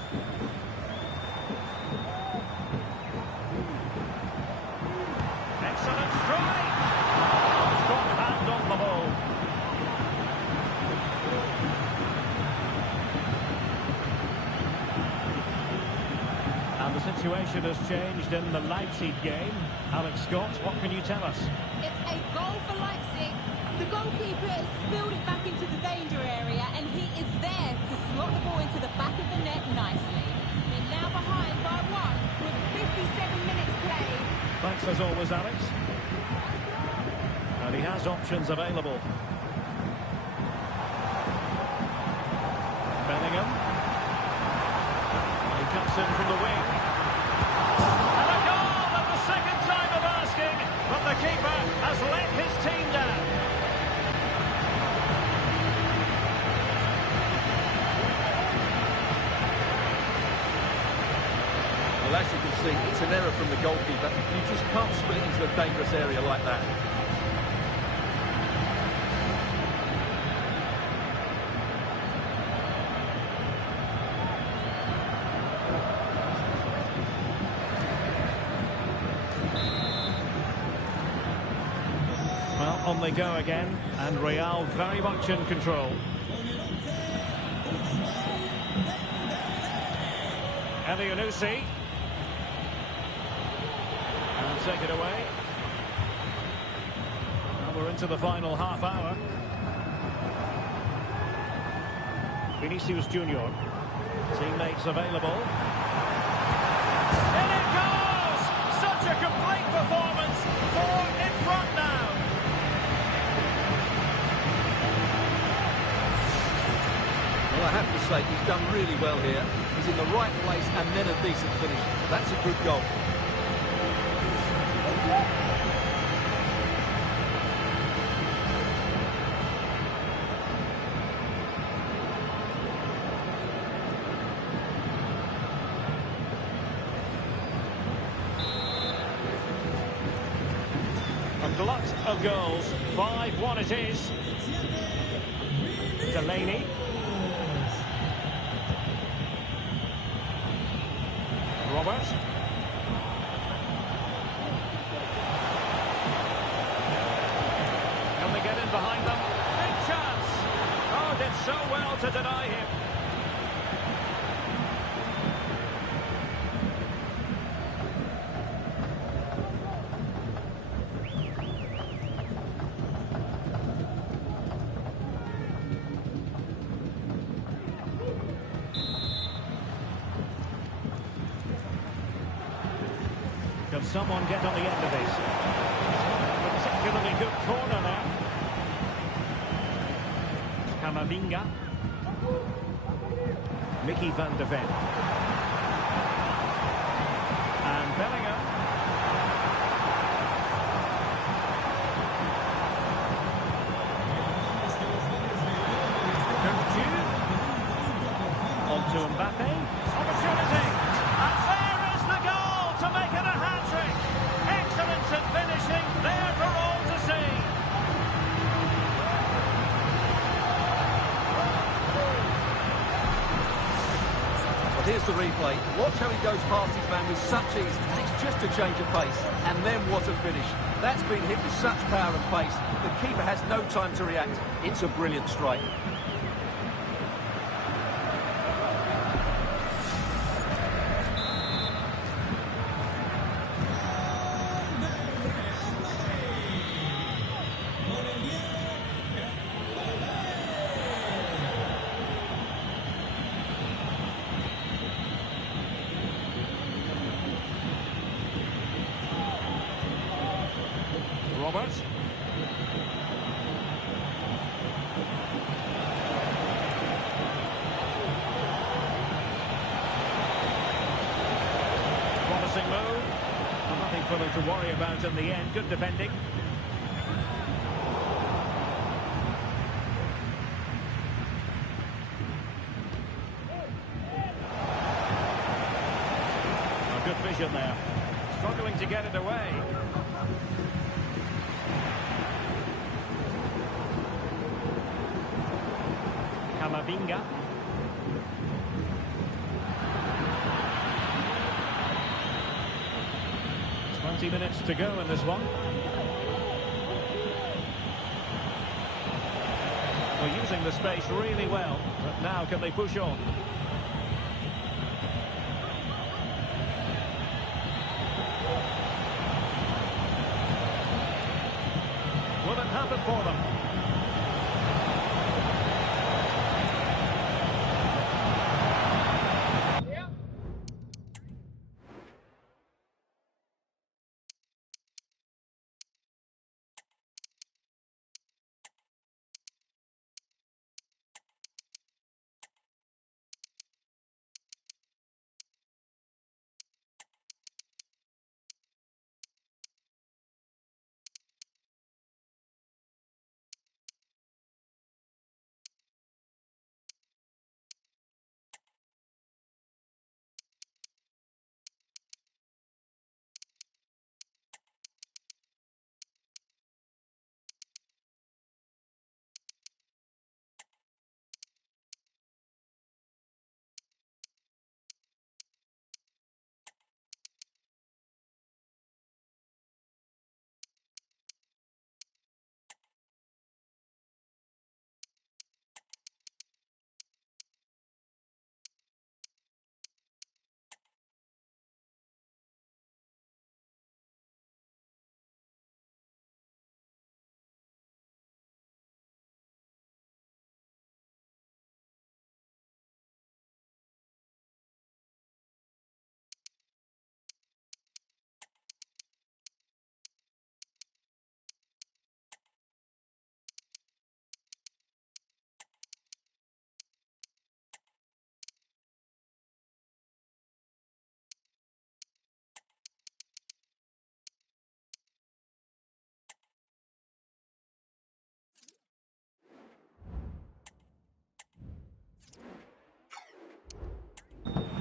Excellent strike. Strong hand on the ball. And the situation has changed in the Leipzig game. Alex Scott, what can you tell us? It's a goal for Leipzig. The goalkeeper has spilled it back into the danger area, and he is there to slot the ball into the back of the net nicely. We're now behind by 1 with 57 minutes played. Thanks as always, Alex. And he has options available. Bellingham. He comes in from the wing. And a goal at the second time of asking, but the keeper has let his team down. Well, as you can see, it's an error from the goalkeeper. You just can't spill it into a dangerous area like that. Well, on they go again, and Real very much in control. Elianusi. And take it away. Well, we're into the final half hour. Vinicius Junior. Teammates available. In it goes! Such a complete performance. 4 in front now. Well, I have to say, he's done really well here. He's in the right place and then a decent finish. That's a good goal. A glut of goals. 5-1 it is. Delaney. someone get on the end of this? Particularly good corner now. Camavinga. Mickey van de Ven. And Bellingham. On to Mbappe. Opportunity. And there is the goal to make it a hat-trick. Excellence in finishing, there for all to see. Well, here's the replay. Watch how he goes past his man with such ease. And it's just a change of pace. And then what a finish. That's been hit with such power and pace. The keeper has no time to react. It's a brilliant strike. Robert. Promising move. Well, nothing for them to worry about in the end. Good defending. A good vision there. Struggling to get it away. Camavinga. Twenty minutes to go in this one. They're using the space really well, but now can they push on? Will it happen for them?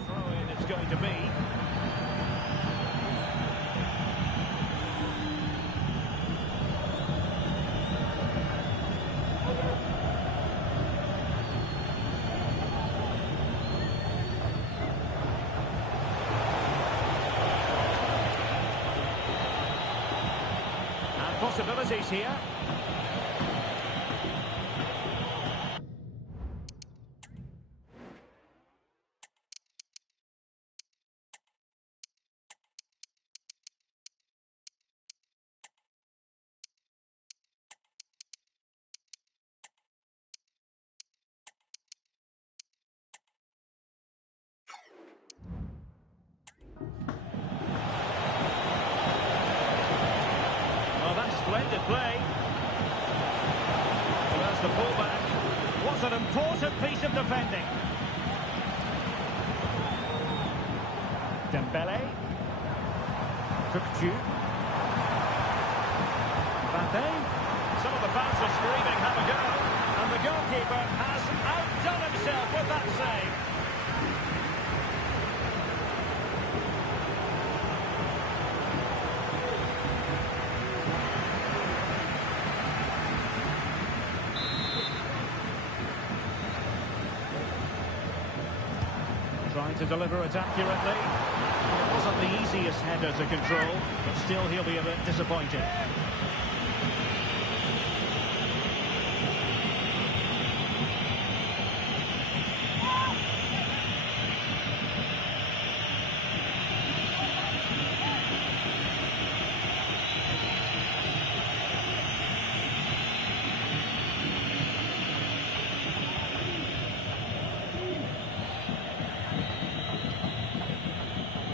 Throw-in it's going to be. And possibilities here. fullback. Was an important piece of defending. Dembele. Tukcu. Mbappe. Some of the fans are screaming, have a go. And the goalkeeper has outdone himself with that save. Trying to deliver it accurately. It wasn't the easiest header to control, but still he'll be a bit disappointed.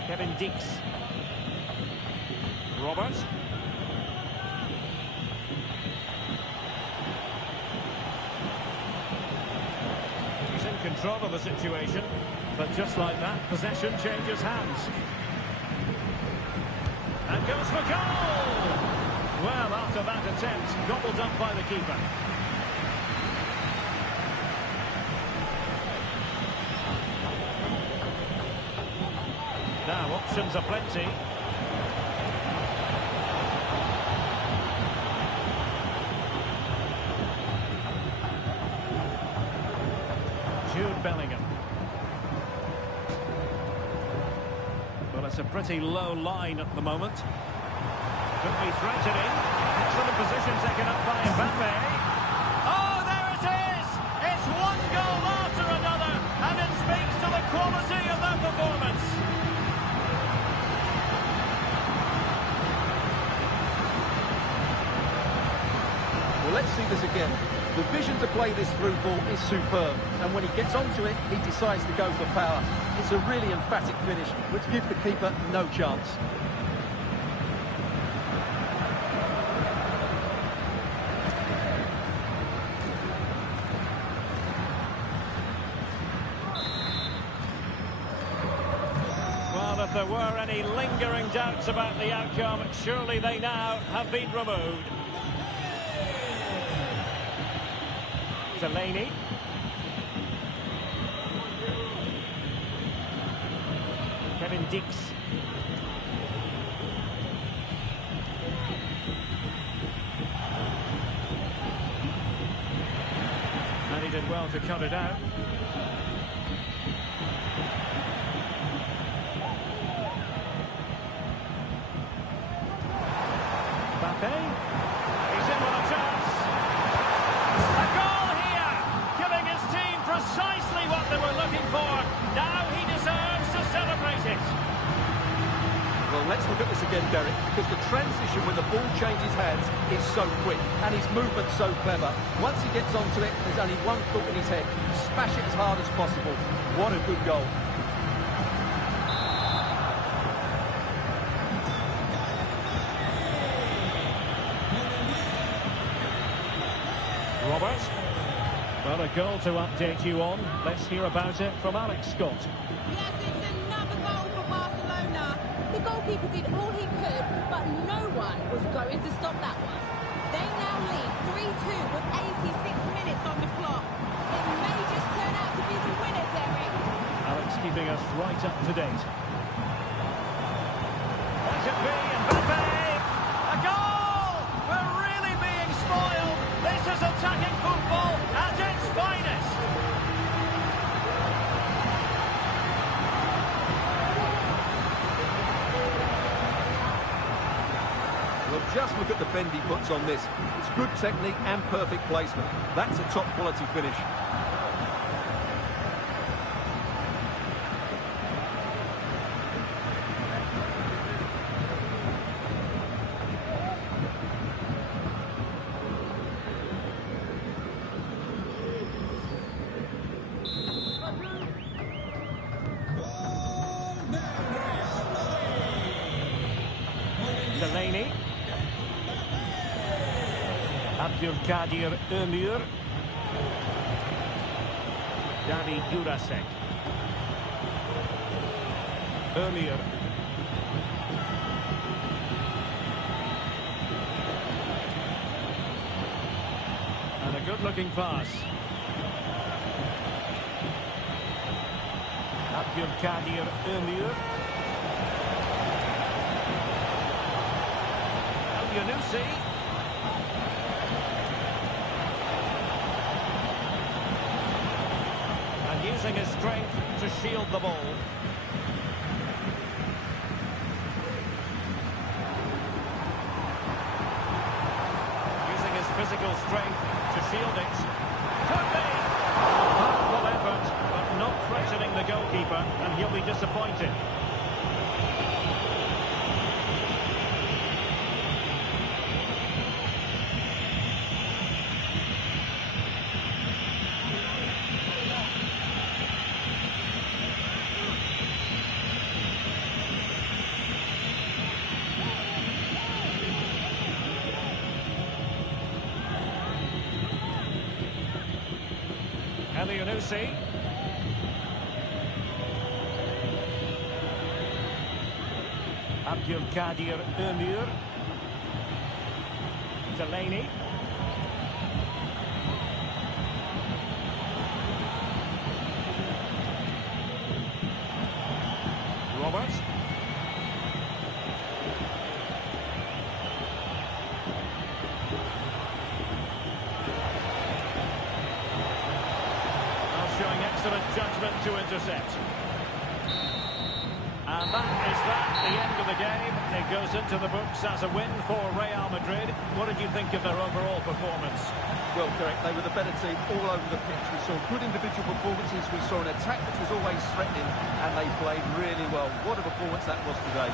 Kevin Dix. Robert. He's in control of the situation, but just like that, possession changes hands. And goes for goal! Well, after that attempt, gobbled up by the keeper. Now, options are plenty. Jude Bellingham. Well, it's a pretty low line at the moment. Could be threatening. Excellent position taken up by Mbappe. Oh, there it is! It's one goal after another, and it speaks to the quality of their performance. Let's see this again. The vision to play this through ball is superb, and when he gets onto it, he decides to go for power. It's a really emphatic finish, which gives the keeper no chance. Well, if there were any lingering doubts about the outcome, surely they now have been removed. Delaney. Kevin Dix. And he did well to cut it out. Mbappe. He's in with a chance. A goal here, giving his team precisely what they were looking for. Now he deserves to celebrate it. Well, let's look at this again, Derek, because the transition when the ball changes hands is so quick, and his movement's so clever. Once he gets onto it, there's only one thought in his head: smash it as hard as possible. What a good goal. Robert. Well, a goal to update you on. Let's hear about it from Alex Scott. Yes, it's another goal for Barcelona. The goalkeeper did all he could, but no one was going to stop that one. They now lead 3-2 with 86 minutes on the clock. It may just turn out to be the winner, Derek. Alex keeping us right up to date. Let it be Mbappe! A goal! We're really being spoiled. This is attacking football at its finest. Well, just look at the bend he puts on this. It's good technique and perfect placement. That's a top quality finish. Delaney. Abdulkadir Ömür. David Jurasek. Earlier. And a good-looking pass. Abdülkadir Ömür. El-Yunusi. And using his strength to shield the ball. Using his physical strength to shield it. Could be! Powerful effort, but not threatening the goalkeeper, and he'll be disappointed. El-Yunusi. Abdülkadir Ömür. Delaney. Robert. Showing excellent judgment to intercept. And that is the end of the game. It goes into the books as a win for Real Madrid. What did you think of their overall performance? Well, Derek, they were the better team all over the pitch. We saw good individual performances. We saw an attack which was always threatening, and they played really well. What a performance that was today.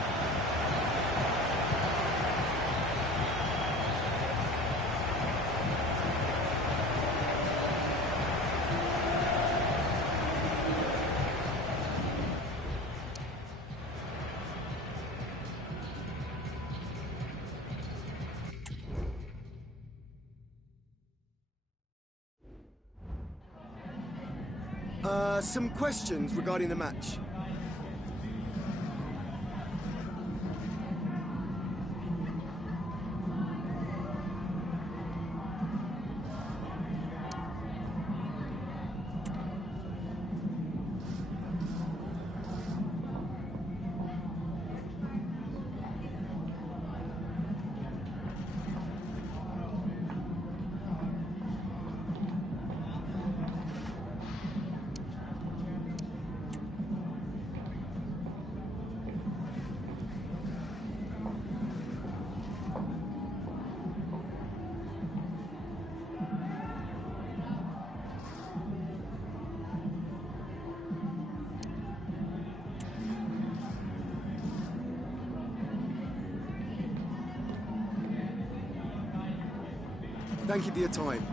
Some questions regarding the match. Thank you for your time.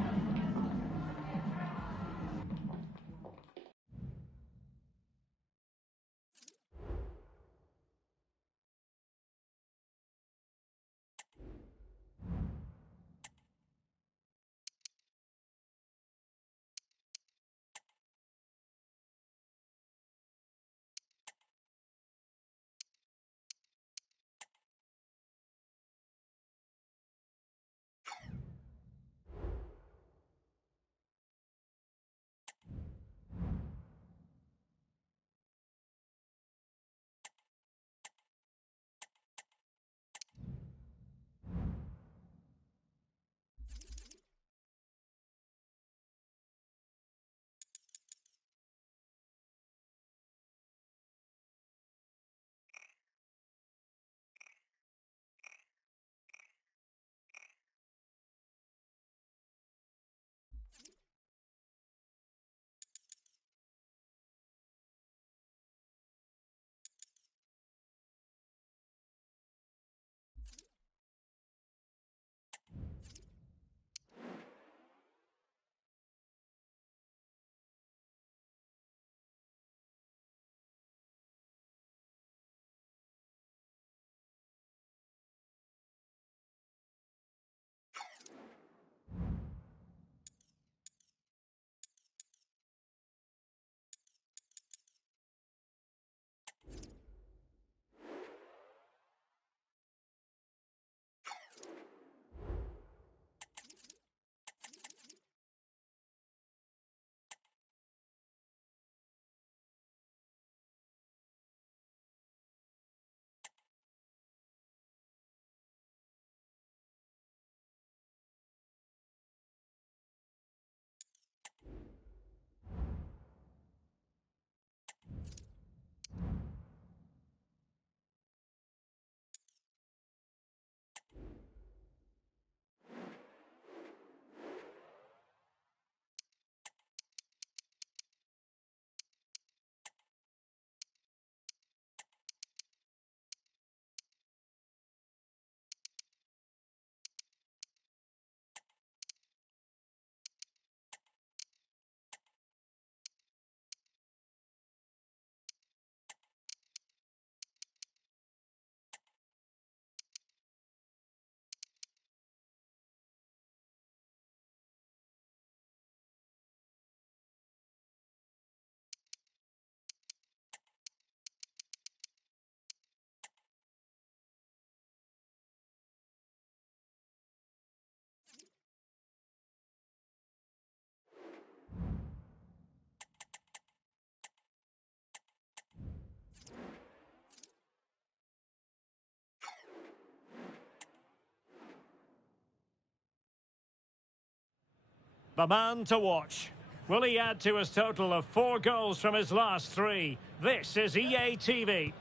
The man to watch. Will he add to his total of 4 goals from his last 3? This is EA TV.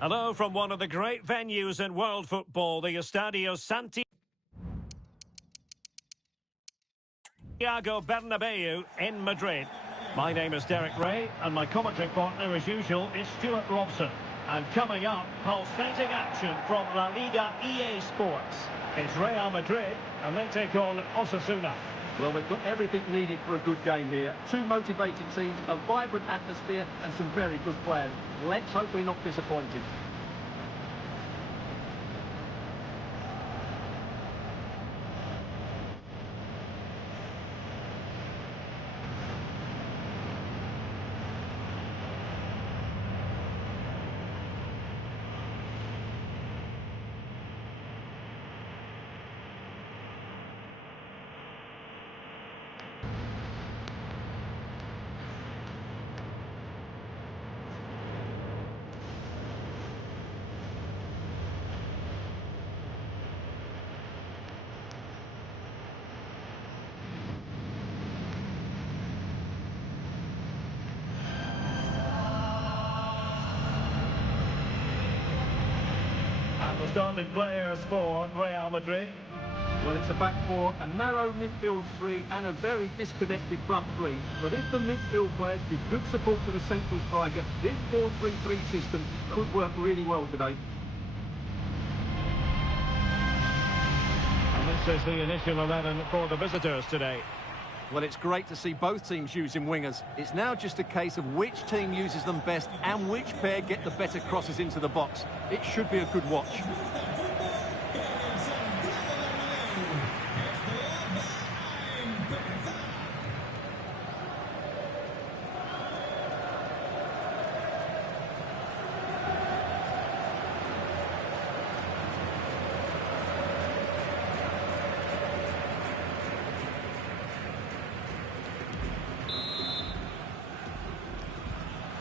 Hello from one of the great venues in world football, the Estadio Santiago Bernabeu in Madrid. My name is Derek Ray, and my commentary partner, as usual, is Stuart Robson. And coming up, pulsating action from La Liga EA Sports. It's Real Madrid, and they take on Osasuna. Well, we've got everything needed for a good game here. 2 motivated teams, a vibrant atmosphere, and some very good players. Let's hope we're not disappointed. The starting players for Real Madrid. Well, it's a back 4, a narrow midfield 3, and a very disconnected front 3. But if the midfield players give good support to the central striker, this 4-3-3 system could work really well today. And this is the initial 11 for the visitors today. Well, it's great to see both teams using wingers. It's now just a case of which team uses them best and which pair get the better crosses into the box. It should be a good watch.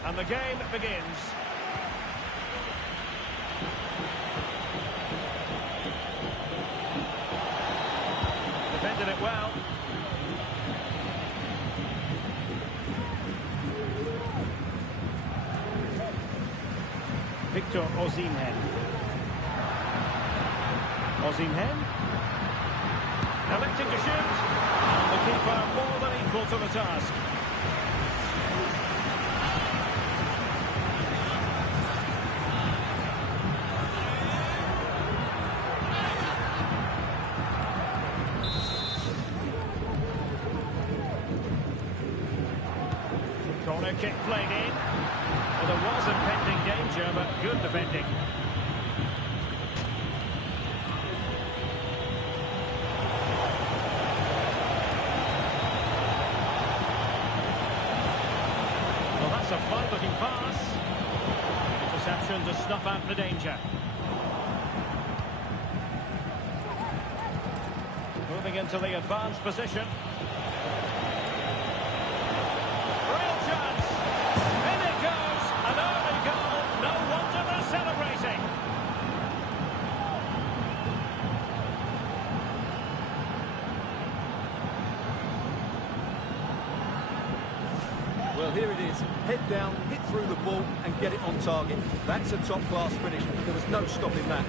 And the game begins. Defended it well. Victor Osimhen. Osimhen. Electing to shoot. And the keeper more than equal to the task. Corner kick played in. Well, there was impending danger, but good defending. Well, that's a fine-looking pass. Interception to snuff out the danger. Moving into the advanced position. Well, here it is. Head down, hit through the ball and get it on target. That's a top-class finish. There was no stopping that.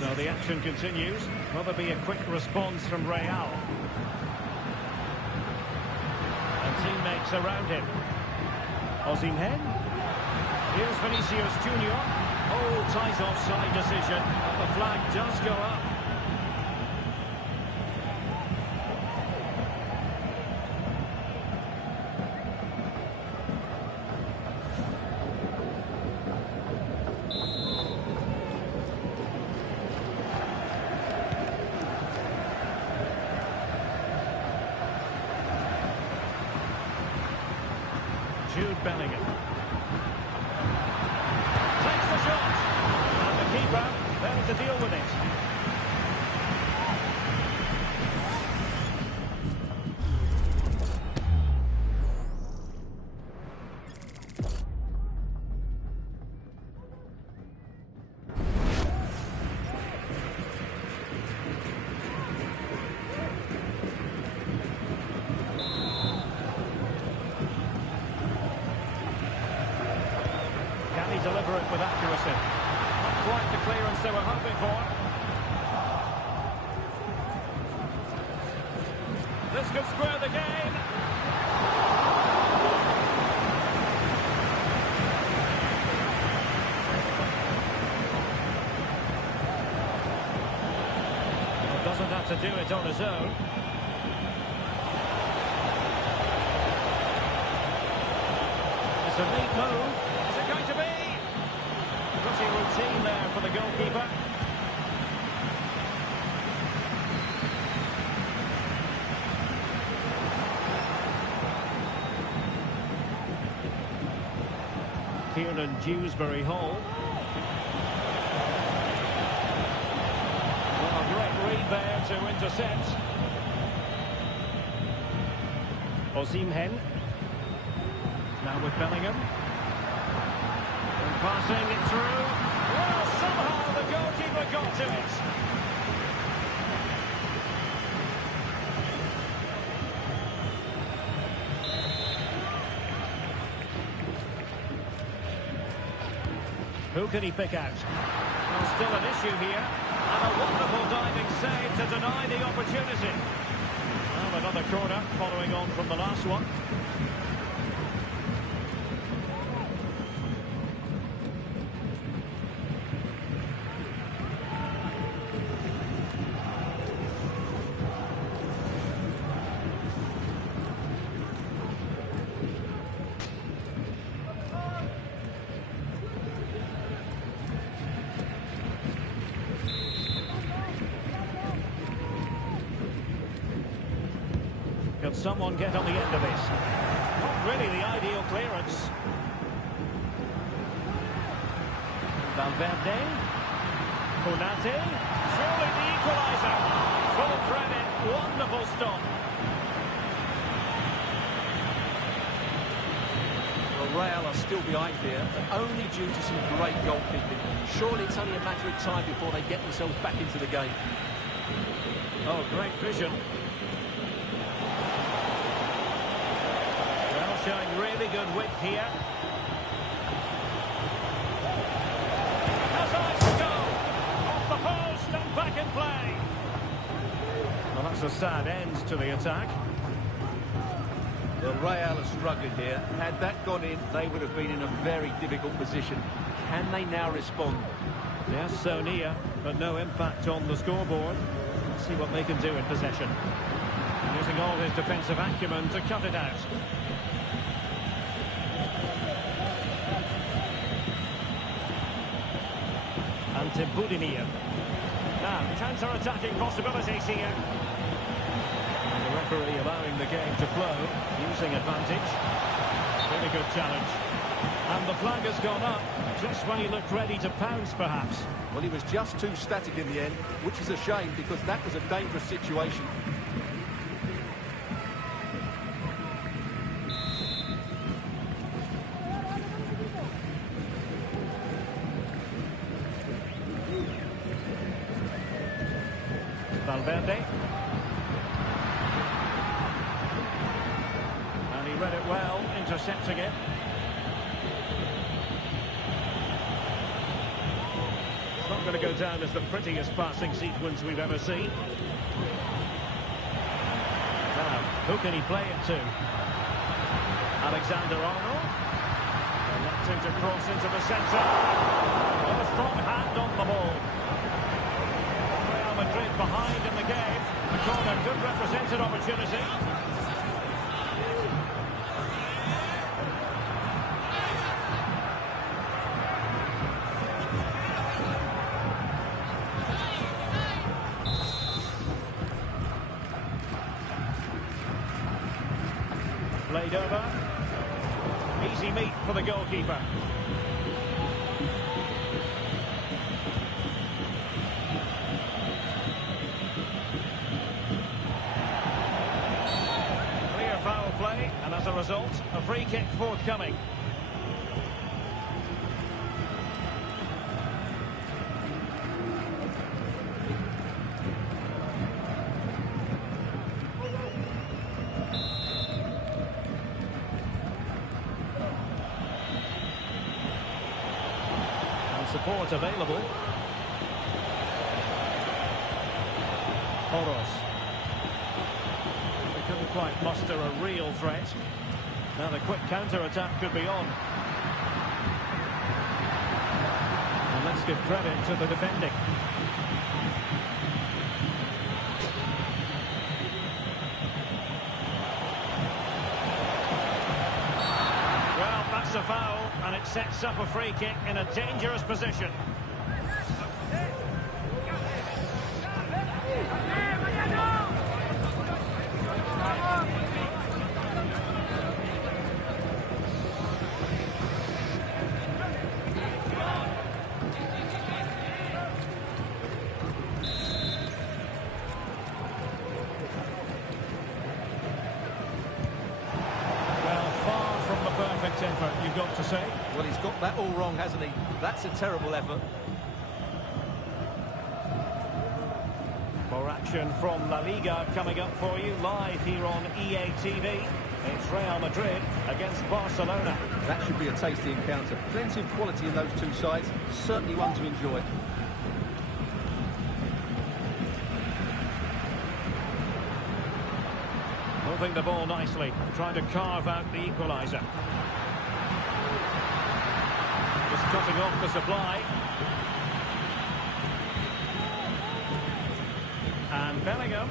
So the action continues. Will there be a quick response from Real? And teammates around him. Osimhen. Here's Vinicius Junior. Oh, tight offside decision. And the flag does go up. Jude Bellingham. Takes the shot. And the keeper there to deal with it. Deliver it with accuracy. Not quite the clearance they were hoping for. This could square the game. Well, doesn't have to do it on his own. It's a neat move. Is it going to be? Pretty routine there for the goalkeeper. Kieran Dewsbury Hall. Well, a great read there to intercept. Osimhen. Now with Bellingham. Passing it through. Well, somehow the goalkeeper got to it. Who can he pick out? Well, still an issue here. And a wonderful diving save to deny the opportunity. Well, another corner following on from the last one. Can someone get on the end of this? Not really the ideal clearance. Valverde. Konate. Surely the equaliser. Full credit. Wonderful stop. Well, Real are still behind here, but only due to some great goalkeeping. Surely it's only a matter of time before they get themselves back into the game. Oh, great vision. Showing really good width here. Has eyes to go. Off the post and back in play. Well, that's a sad end to the attack. Well, Real are struggling here. Had that gone in, they would have been in a very difficult position. Can they now respond? Yes, so near, but no impact on the scoreboard. Let's see what they can do in possession. Using all his defensive acumen to cut it out. Antibudinir. Now, counter-attacking possibilities here. And the referee allowing the game to flow, using advantage. Really good challenge. And the flag has gone up, just when he looked ready to pounce, perhaps. Well, he was just too static in the end, which is a shame because that was a dangerous situation. Valverde. And he read it well, intercepting it. It's not going to go down as the prettiest passing sequence we've ever seen. Now, who can he play it to? Alexander-Arnold. Electing to cross into the centre. With a strong hand on the ball. Madrid behind in the game. The corner, good represented opportunity. Played over. Easy meat for the goalkeeper. Clear foul play, and as a result, a free kick forthcoming. Support available. Oros. They couldn't quite muster a real threat. Now the quick counter-attack could be on. And let's give credit to the defending. Well, that's a foul. And it sets up a free kick in a dangerous position. Temper, you've got to say. Well, he's got that all wrong, hasn't he? That's a terrible effort. More action from La Liga coming up for you live here on EA TV. It's Real Madrid against Barcelona. That should be a tasty encounter. Plenty of quality in those two sides. Certainly one to enjoy. Moving the ball nicely, trying to carve out the equaliser. Just cutting off the supply. And Bellingham.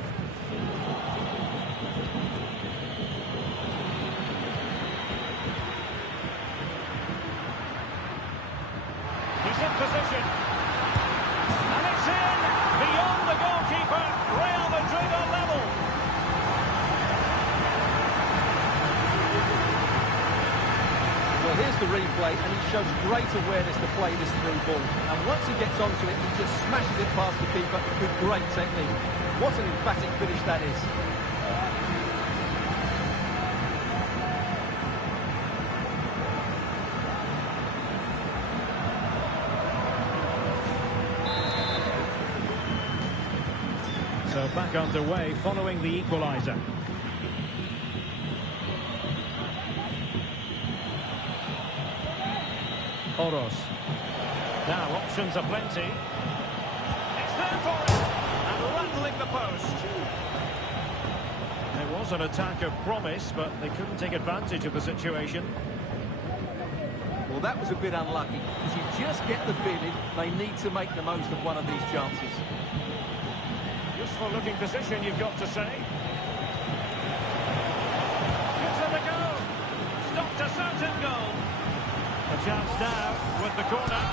He's in position. And it's in! Beyond the goalkeeper, Real Madrid are level. Well, here's the replay, and he shows great awareness to play this through ball. And once he gets onto it, he just smashes it past the keeper with great technique. What an emphatic finish that is. So back underway following the equaliser. Oros. Now options are plenty. It's there for him. And rattling the post. There was an attack of promise, but they couldn't take advantage of the situation. Well, that was a bit unlucky, because you just get the feeling they need to make the most of one of these chances. Useful looking position, you've got to say. Gives it a go. Stopped a certain goal. A chance now with the corner.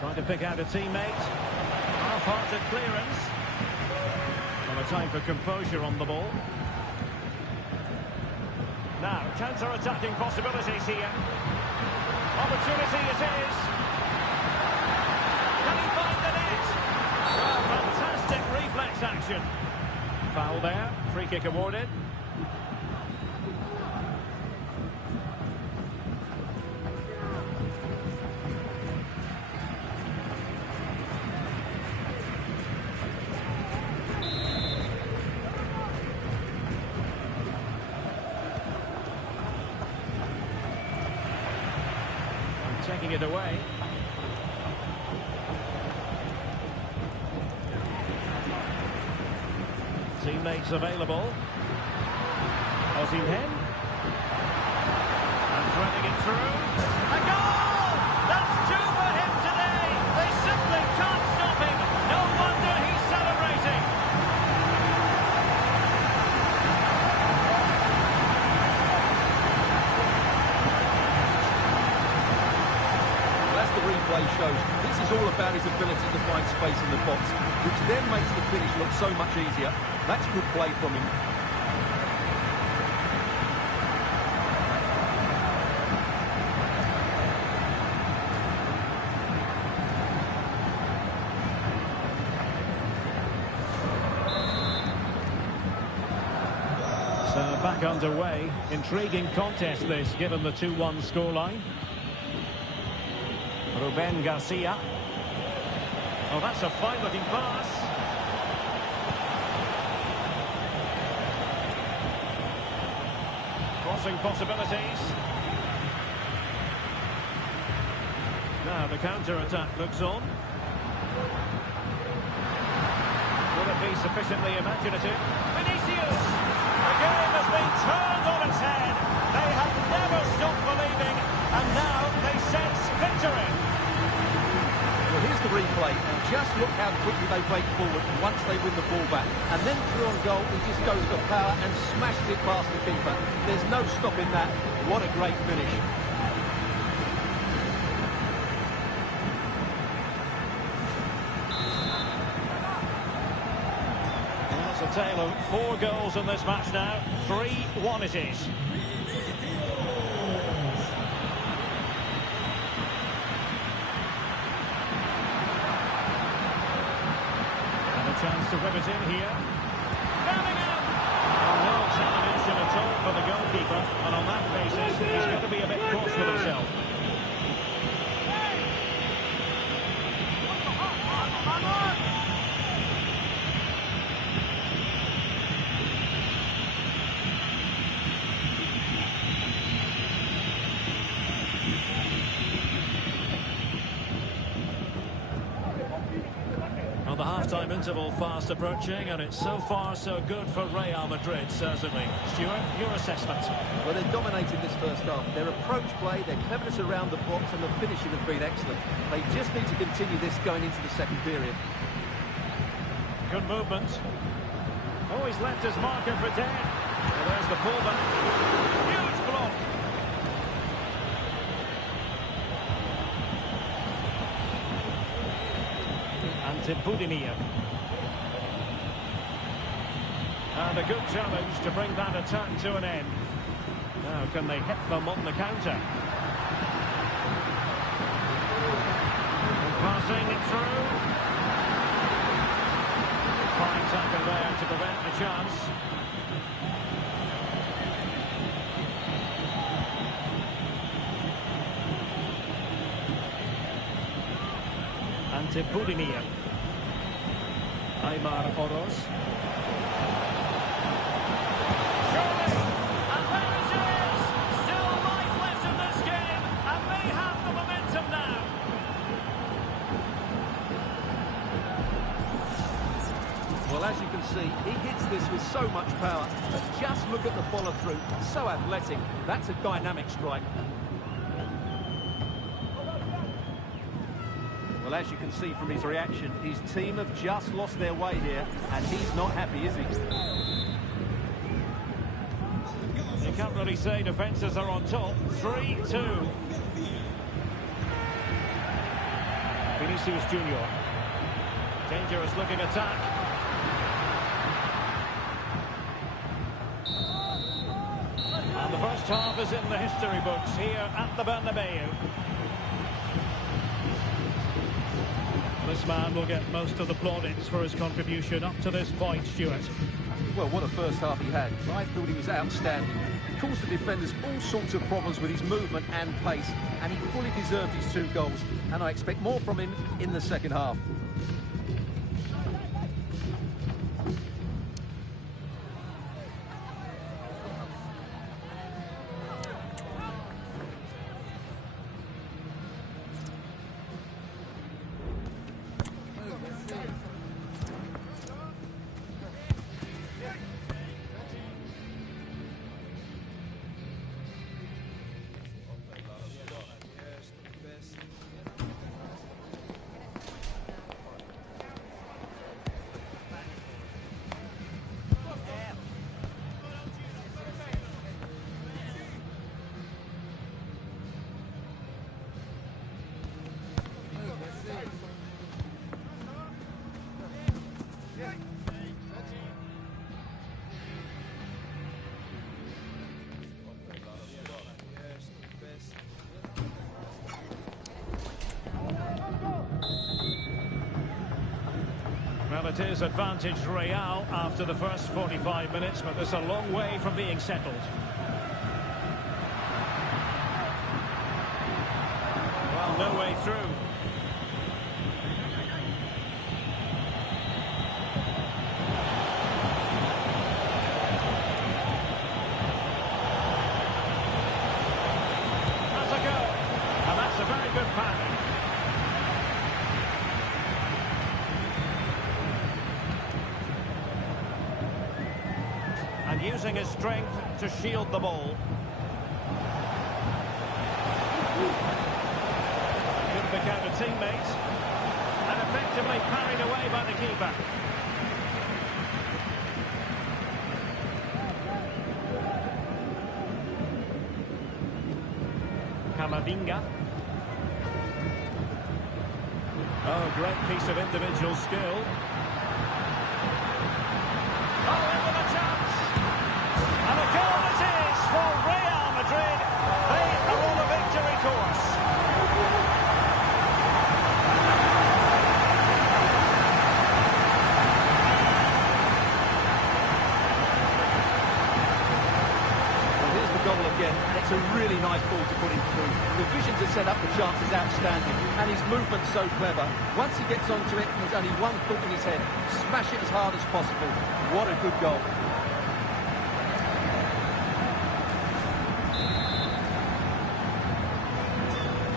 Trying to pick out a teammate. Half-hearted clearance. Well, a time for composure on the ball. Now, counter-attacking possibilities here. Opportunity it is. Can he find the net? Well, fantastic reflex action. Foul there. Free kick awarded. Taking it away. Teammates available. Osimhen. And threading it through. A goal! That's two for him today. They simply can't stop him. No wonder he's celebrating. replay shows, this is all about his ability to find space in the box, which then makes the finish look so much easier. That's good play from him. So back underway. Intriguing contest this, given the 2-1 scoreline. Ruben Garcia. Oh, that's a fine-looking pass. Crossing possibilities. Now the counter-attack looks on. Will it be sufficiently imaginative? Vinicius! The game has been turned on its head. They have never stopped believing, and now they sense victory. Well, here's the replay, and just look how quickly they break forward once they win the ball back. And then through on goal, he just goes for power and smashes it past the keeper. There's no stopping that. What a great finish. It's a tale of 4 goals in this match now. 3-1 it is. And a chance to whip it in here. Bellingham! No examination at all for the goalkeeper. And on that basis, he's got to be a bit cross with himself. The half-time interval fast approaching, and it's so far so good for Real Madrid, certainly. Stuart, your assessment? Well, they're dominating this first half. Their approach play, their cleverness around the box, and the finishing have been excellent. They just need to continue this going into the second period. Good movement. Oh, he's left his marker for dead. Well, there's the pullback. Huge block. Antipudimia. And a good challenge to bring that attack to an end. Now, can they hit them on the counter? Passing it through. Fine tackle there to prevent the chance. Antipudimia. Aymar Oroz. Surely! And there it is! Still life left in this game, and they have the momentum now. Well, as you can see, he hits this with so much power. But just look at the follow-through. So athletic. That's a dynamic strike. Well, as you can see from his reaction, his team have just lost their way here, and he's not happy, is he? You can't really say defences are on top. 3-2. Vinicius Junior. Dangerous looking attack. And the first half is in the history books here at the Bernabeu. This man will get most of the plaudits for his contribution up to this point, Stuart. Well, what a first half he had. I thought he was outstanding. He caused the defenders all sorts of problems with his movement and pace, and he fully deserved his 2 goals, and I expect more from him in the second half. it is advantage Real after the first 45 minutes, but there's a long way from being settled. Well, no way through. That's a goal. And that's a very good pass. And using his strength to shield the ball. Couldn't pick out a teammate. And effectively parried away by the keeper. Camavinga. Oh, great piece of individual skill. Oh, in with a chance. And a goal it is for Real Madrid. They are on a victory course. Well, here's the goal again, and it's a really nice ball to put him through. The vision to set up the chance is outstanding, and his movement's so clever. Once he gets onto it, there's only one thought in his head: smash it as hard as possible. What a good goal.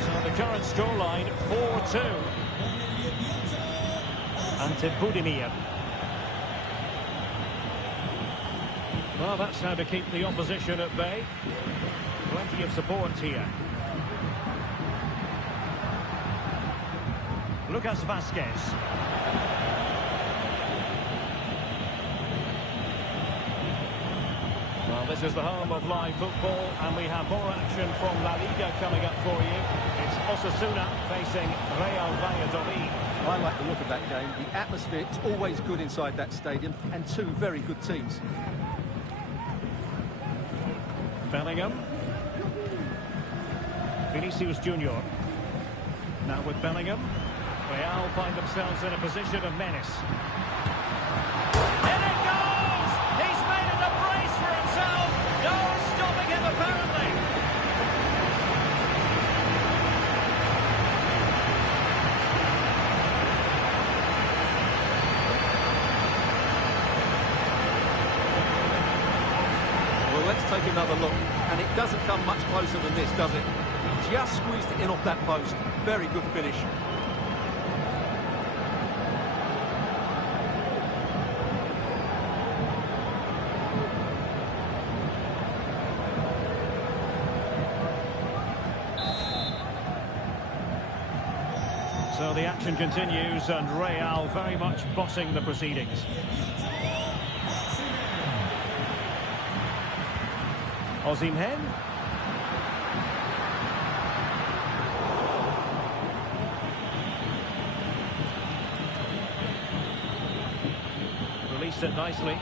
So the current scoreline, 4-2. Ante Budimir. Well, that's how to keep the opposition at bay. Plenty of support here. Lucas Vazquez. Well, this is the home of live football, and we have more action from La Liga coming up for you. It's Osasuna facing Real Valladolid. I like the look of that game. The atmosphere is always good inside that stadium, and two very good teams. Bellingham. Vinicius Junior. Now with Bellingham. Real find themselves in a position of menace. In it goes! He's made it a brace for himself. No stopping him, apparently. Well, let's take another look. And it doesn't come much closer than this, does it? He just squeezed it in off that post. Very good finish. So the action continues, and Real very much bossing the proceedings. Osimhen. Released it nicely.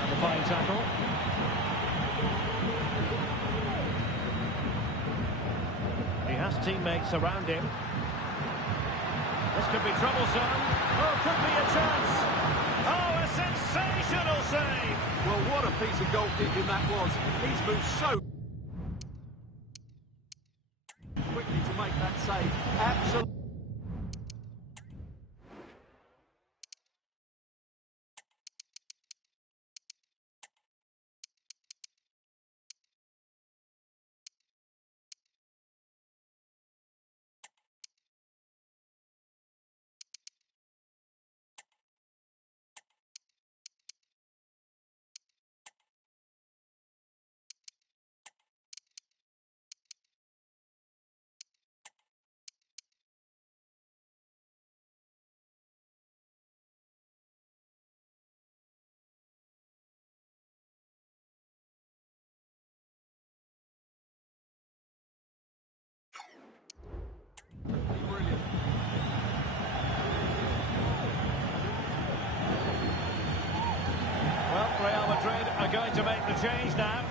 And the fine tackle. He has teammates around him. This could be troublesome. Oh, could be a chance. Oh, a sensational save. Well, what a piece of goalkeeping that was. He's moved so quickly to make that save. Absolutely. Brilliant. Well, Real Madrid are going to make the change now.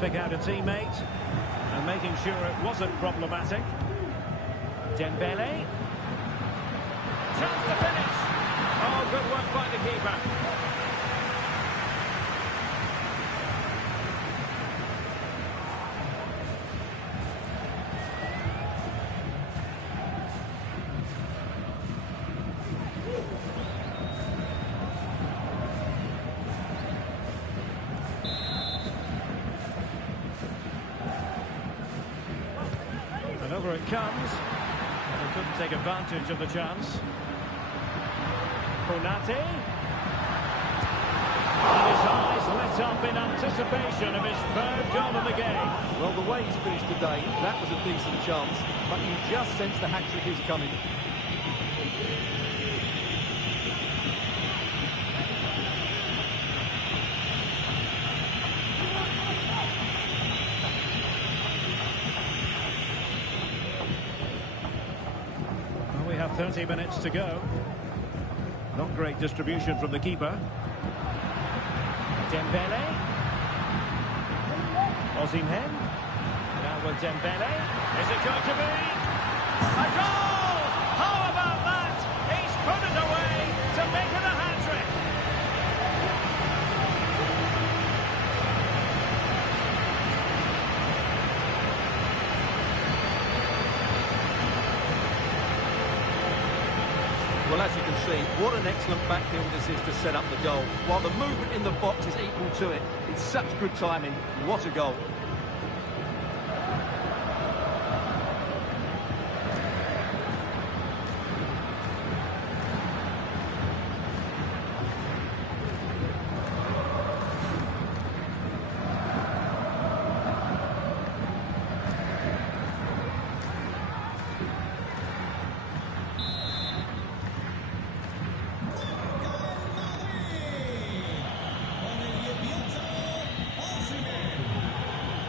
pick out a teammate and making sure it wasn't problematic. Dembele. Chance to finish. Oh, good work by the keeper. And over it comes. They couldn't take advantage of the chance. Konate. And his eyes lit up in anticipation of his third goal of the game. Well, the way he's finished today, that was a decent chance, but you just sense the hat-trick is coming. Well, we have 30 minutes to go. Not great distribution from the keeper. Dembele. Osimhen. Now with Dembele. Is it going to be? A goal! How about that? He's put it away to make it a hat-trick. Well, as you can see, what an excellent backfield this is to set up the goal. While the movement in the box is equal to it, it's such good timing. What a goal.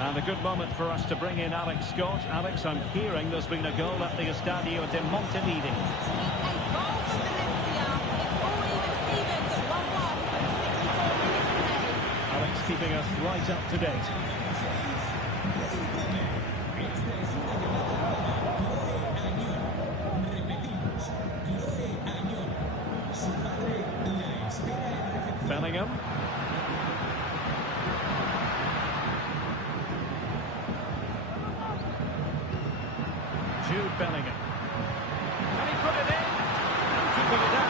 And a good moment for us to bring in Alex Scott. Alex, I'm hearing there's been a goal at the Estadio de Montevideo. It's a goal for Valencia. It's all even Stevens at 1-1 from 64 minutes play. Alex keeping us right up to date. Bellingham. Jude Bellingham. Can he put it in? And keeping it out.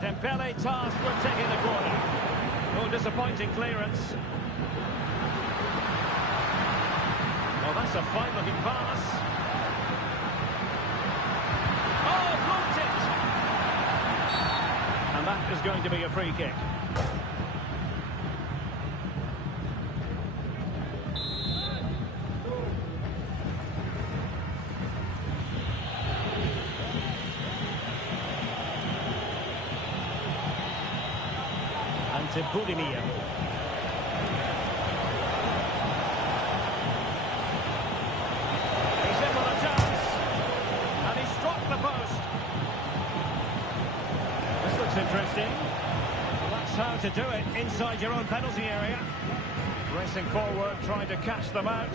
Dembele tasked with taking the corner. Oh, disappointing clearance. Oh, that's a fine-looking pass. Oh, blocked it! And that is going to be a free kick. To Budimir. He's in with a chance. And he struck the post. This looks interesting. Well, that's how to do it inside your own penalty area. Racing forward, trying to catch them out.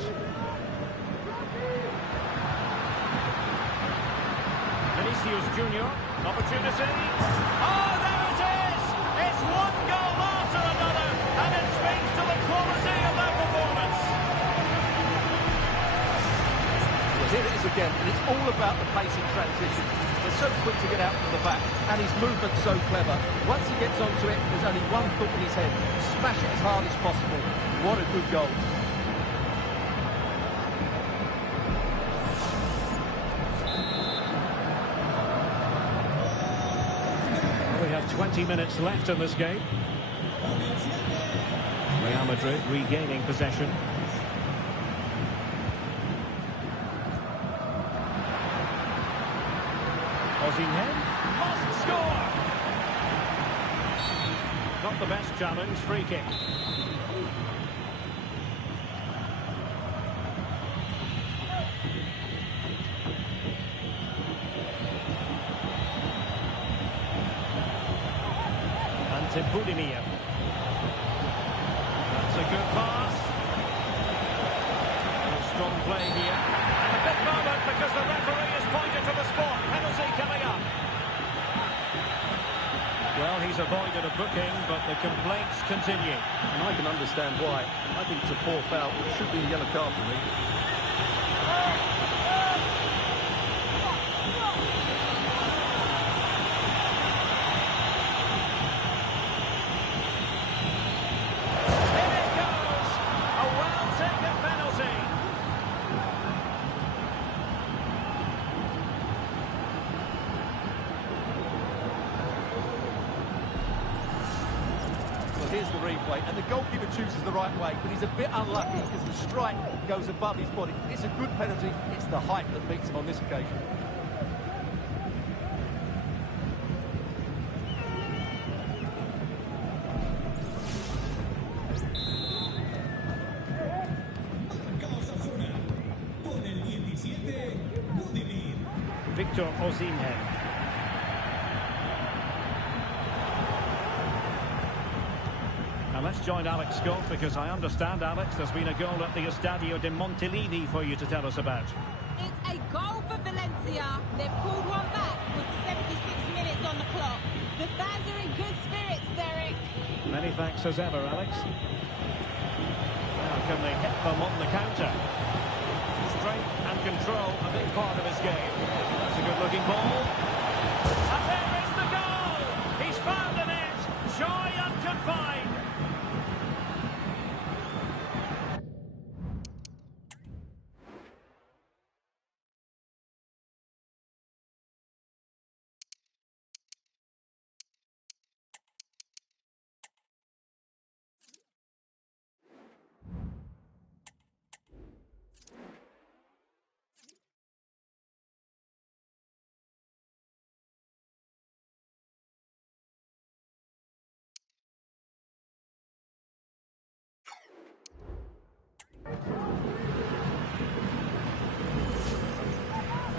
Vinicius Junior. Opportunity. Oh, there it is! It's one goal after another, and it speaks to the quality of their performance. Well, here it is again, and it's all about the pace in transition. They're so quick to get out from the back, and his movement's so clever. Once he gets onto it, there's only one thought in his head: smash it as hard as possible. What a good goal. We have 20 minutes left in this game. Real Madrid regaining possession. Osimhen must score. Not the best challenge, free kick. Budimir. That's a good pass. Strong play here. And a big moment because the referee has pointed to the spot. Penalty coming up. Well, he's avoided a booking, but the complaints continue. And I can understand why. I think it's a poor foul. It should be a yellow card for me. Here's the replay, and the goalkeeper chooses the right way, but he's a bit unlucky because the strike goes above his body. It's a good penalty. It's the height that beats him on this occasion. Victor Osimhen. Now let's join Alex Scott, because I understand, Alex, there's been a goal at the Estadio de Montilivi for you to tell us about. It's a goal for Valencia. They've pulled one back with 76 minutes on the clock. The fans are in good spirits, Derek. Many thanks as ever, Alex. Now can they hit them on the counter? Strength and control, a big part of his game. That's a good-looking ball. And there is the goal! He's found the net! Joy unconfined!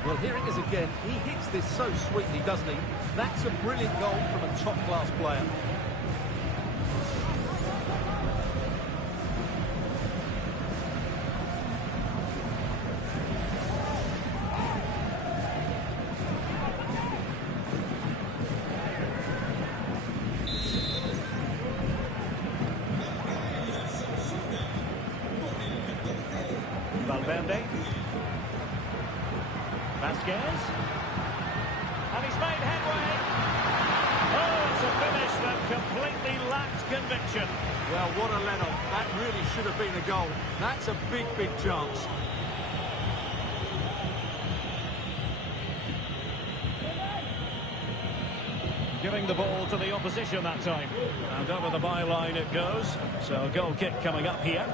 Well, here it is again. He hits this so sweetly, doesn't he? That's a brilliant goal from a top-class player. Valverde. Vasquez. And he's made headway. Oh, it's a finish that completely lacked conviction. Well, what a let-off. That really should have been a goal. That's a big, big chance. Giving the ball to the opposition that time. And over the byline it goes. So a goal kick coming up here.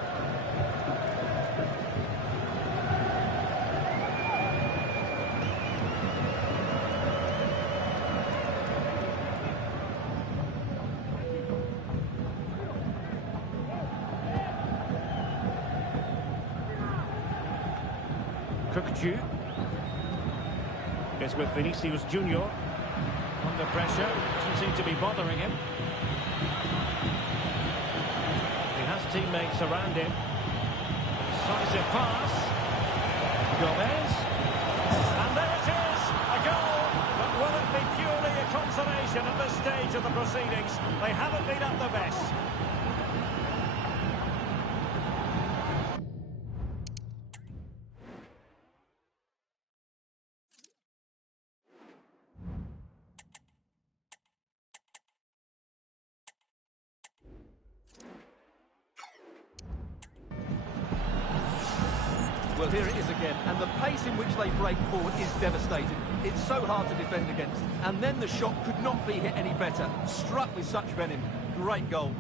Cookju is with Vinicius Junior. Under pressure, doesn't seem to be bothering him. He has teammates around him. Decisive pass. Gomez. And there it is, a goal. But will it be purely a consolation at this stage of the proceedings? They haven't been at their best. Well, here it is again, and the pace in which they break forward is devastating. It's so hard to defend against. And then the shot could not be hit any better. Struck with such venom. Great goal.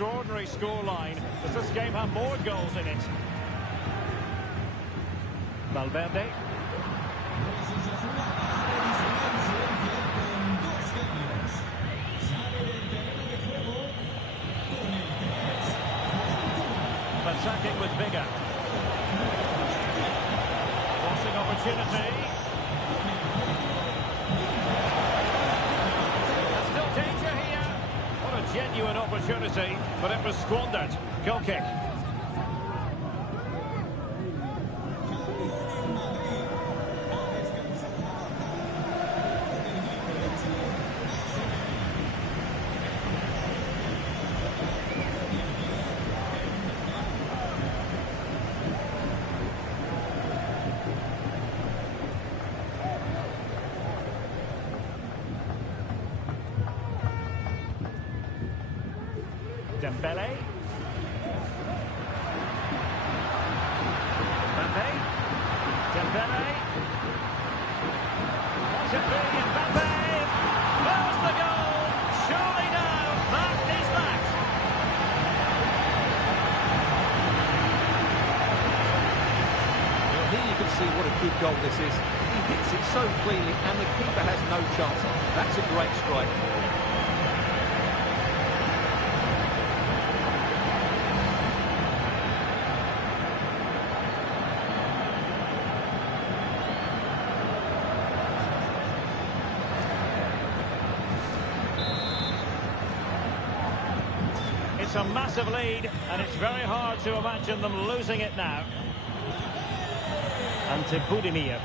extraordinary scoreline. Does this game have more goals in it? Valverde. Attacking with vigour. Crossing opportunity. There's still danger here. What a genuine opportunity, but it was squandered. Goal kick. Dembele. Mbappe. Dembele. Let it be Mbappe. There's the goal. Surely now. That is that. Well, here you can see what a good goal this is. He hits it so cleanly and the keeper has no chance. That's a great strike. It's a massive lead, and it's very hard to imagine them losing it now. And to Budimir.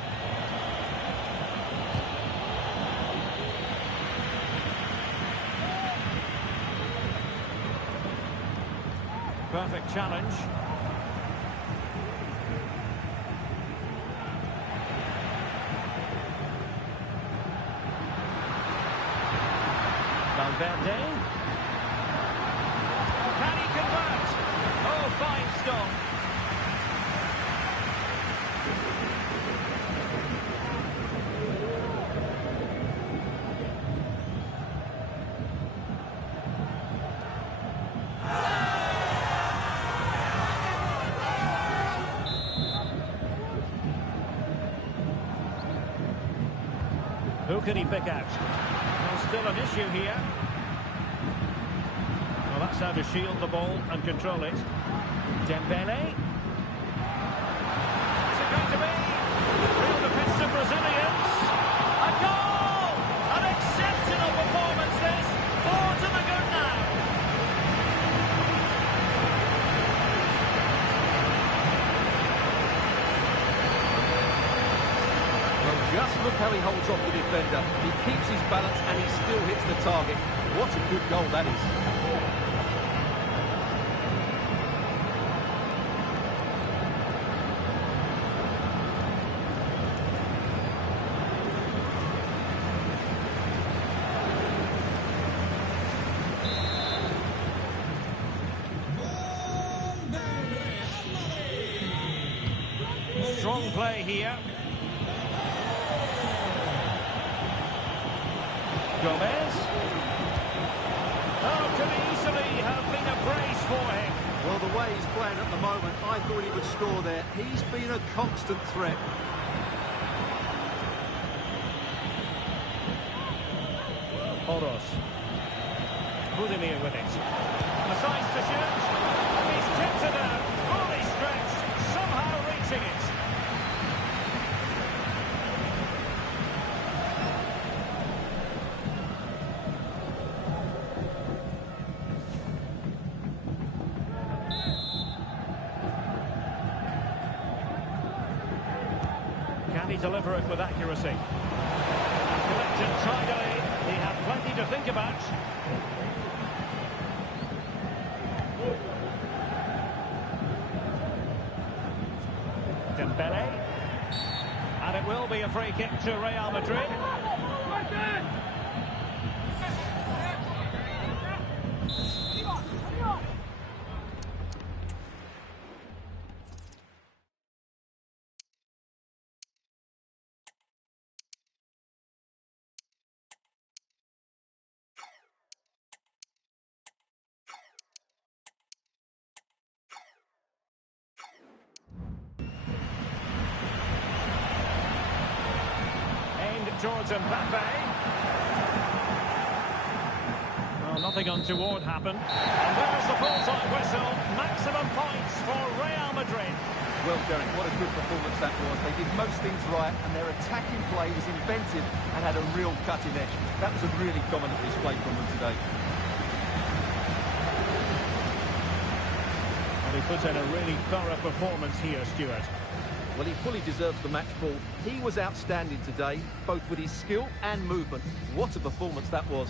Perfect challenge. Valverde. Can he convert? Oh, fine stop. Who can he pick out? Well, still an issue here. Well, that's how to shield the ball and control it. Dembele. Is it going to be? Real defensive Brazilians. A goal! An exceptional performance this. 4 to the good now. Well, just look how he holds off the defender. He keeps his balance and he still hits the target. What a good goal that is. Strong play here. Gomez. Oh, could easily have been a brace for him. Well, the way he's playing at the moment, I thought he would score there. He's been a constant threat. Oros. Budimir with it. Decides to shoot. He's tipped it out. Fully stretched. Somehow reaching it. Can he deliver it with accuracy? Collected tidily. He had plenty to think about. Dembele. And it will be a free kick to Real Madrid. towards Mbappe. Well, nothing untoward happened. And there's the full-time whistle. Maximum points for Real Madrid. Well, Derek, what a good performance that was. They did most things right, and their attacking play was inventive and had a real cutting edge. That was a really dominant display from them today. Well, he put in a really thorough performance here, Stuart. Well, he fully deserves the match ball. He was outstanding today, both with his skill and movement. What a performance that was.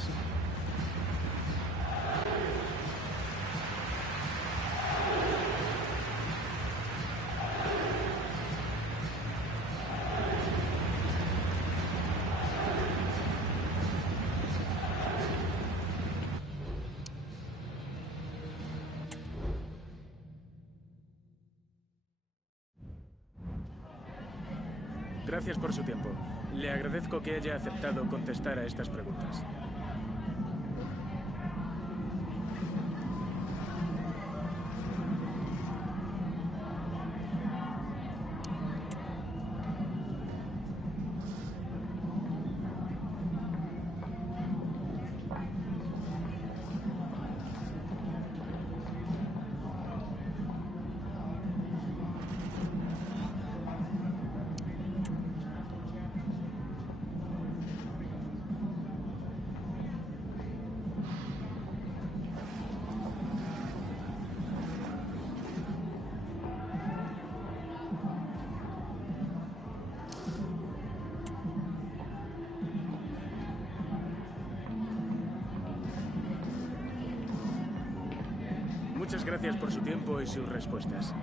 Gracias por su tiempo. Le agradezco que haya aceptado contestar a estas preguntas. Muchas gracias por su tiempo y sus respuestas.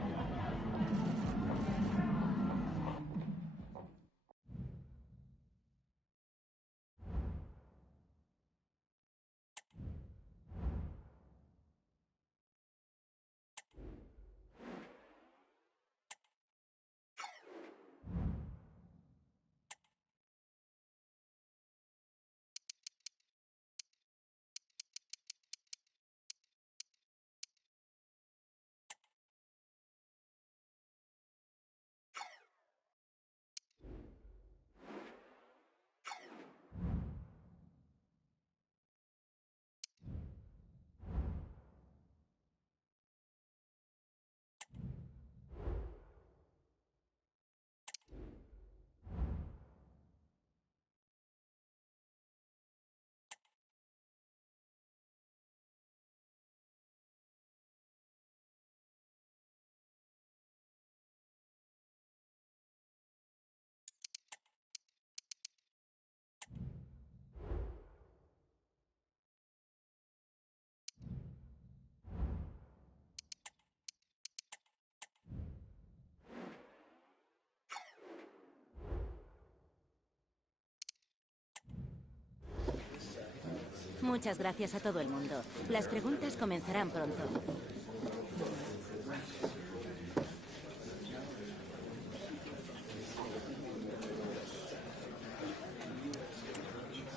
Muchas gracias a todo el mundo. Las preguntas comenzarán pronto.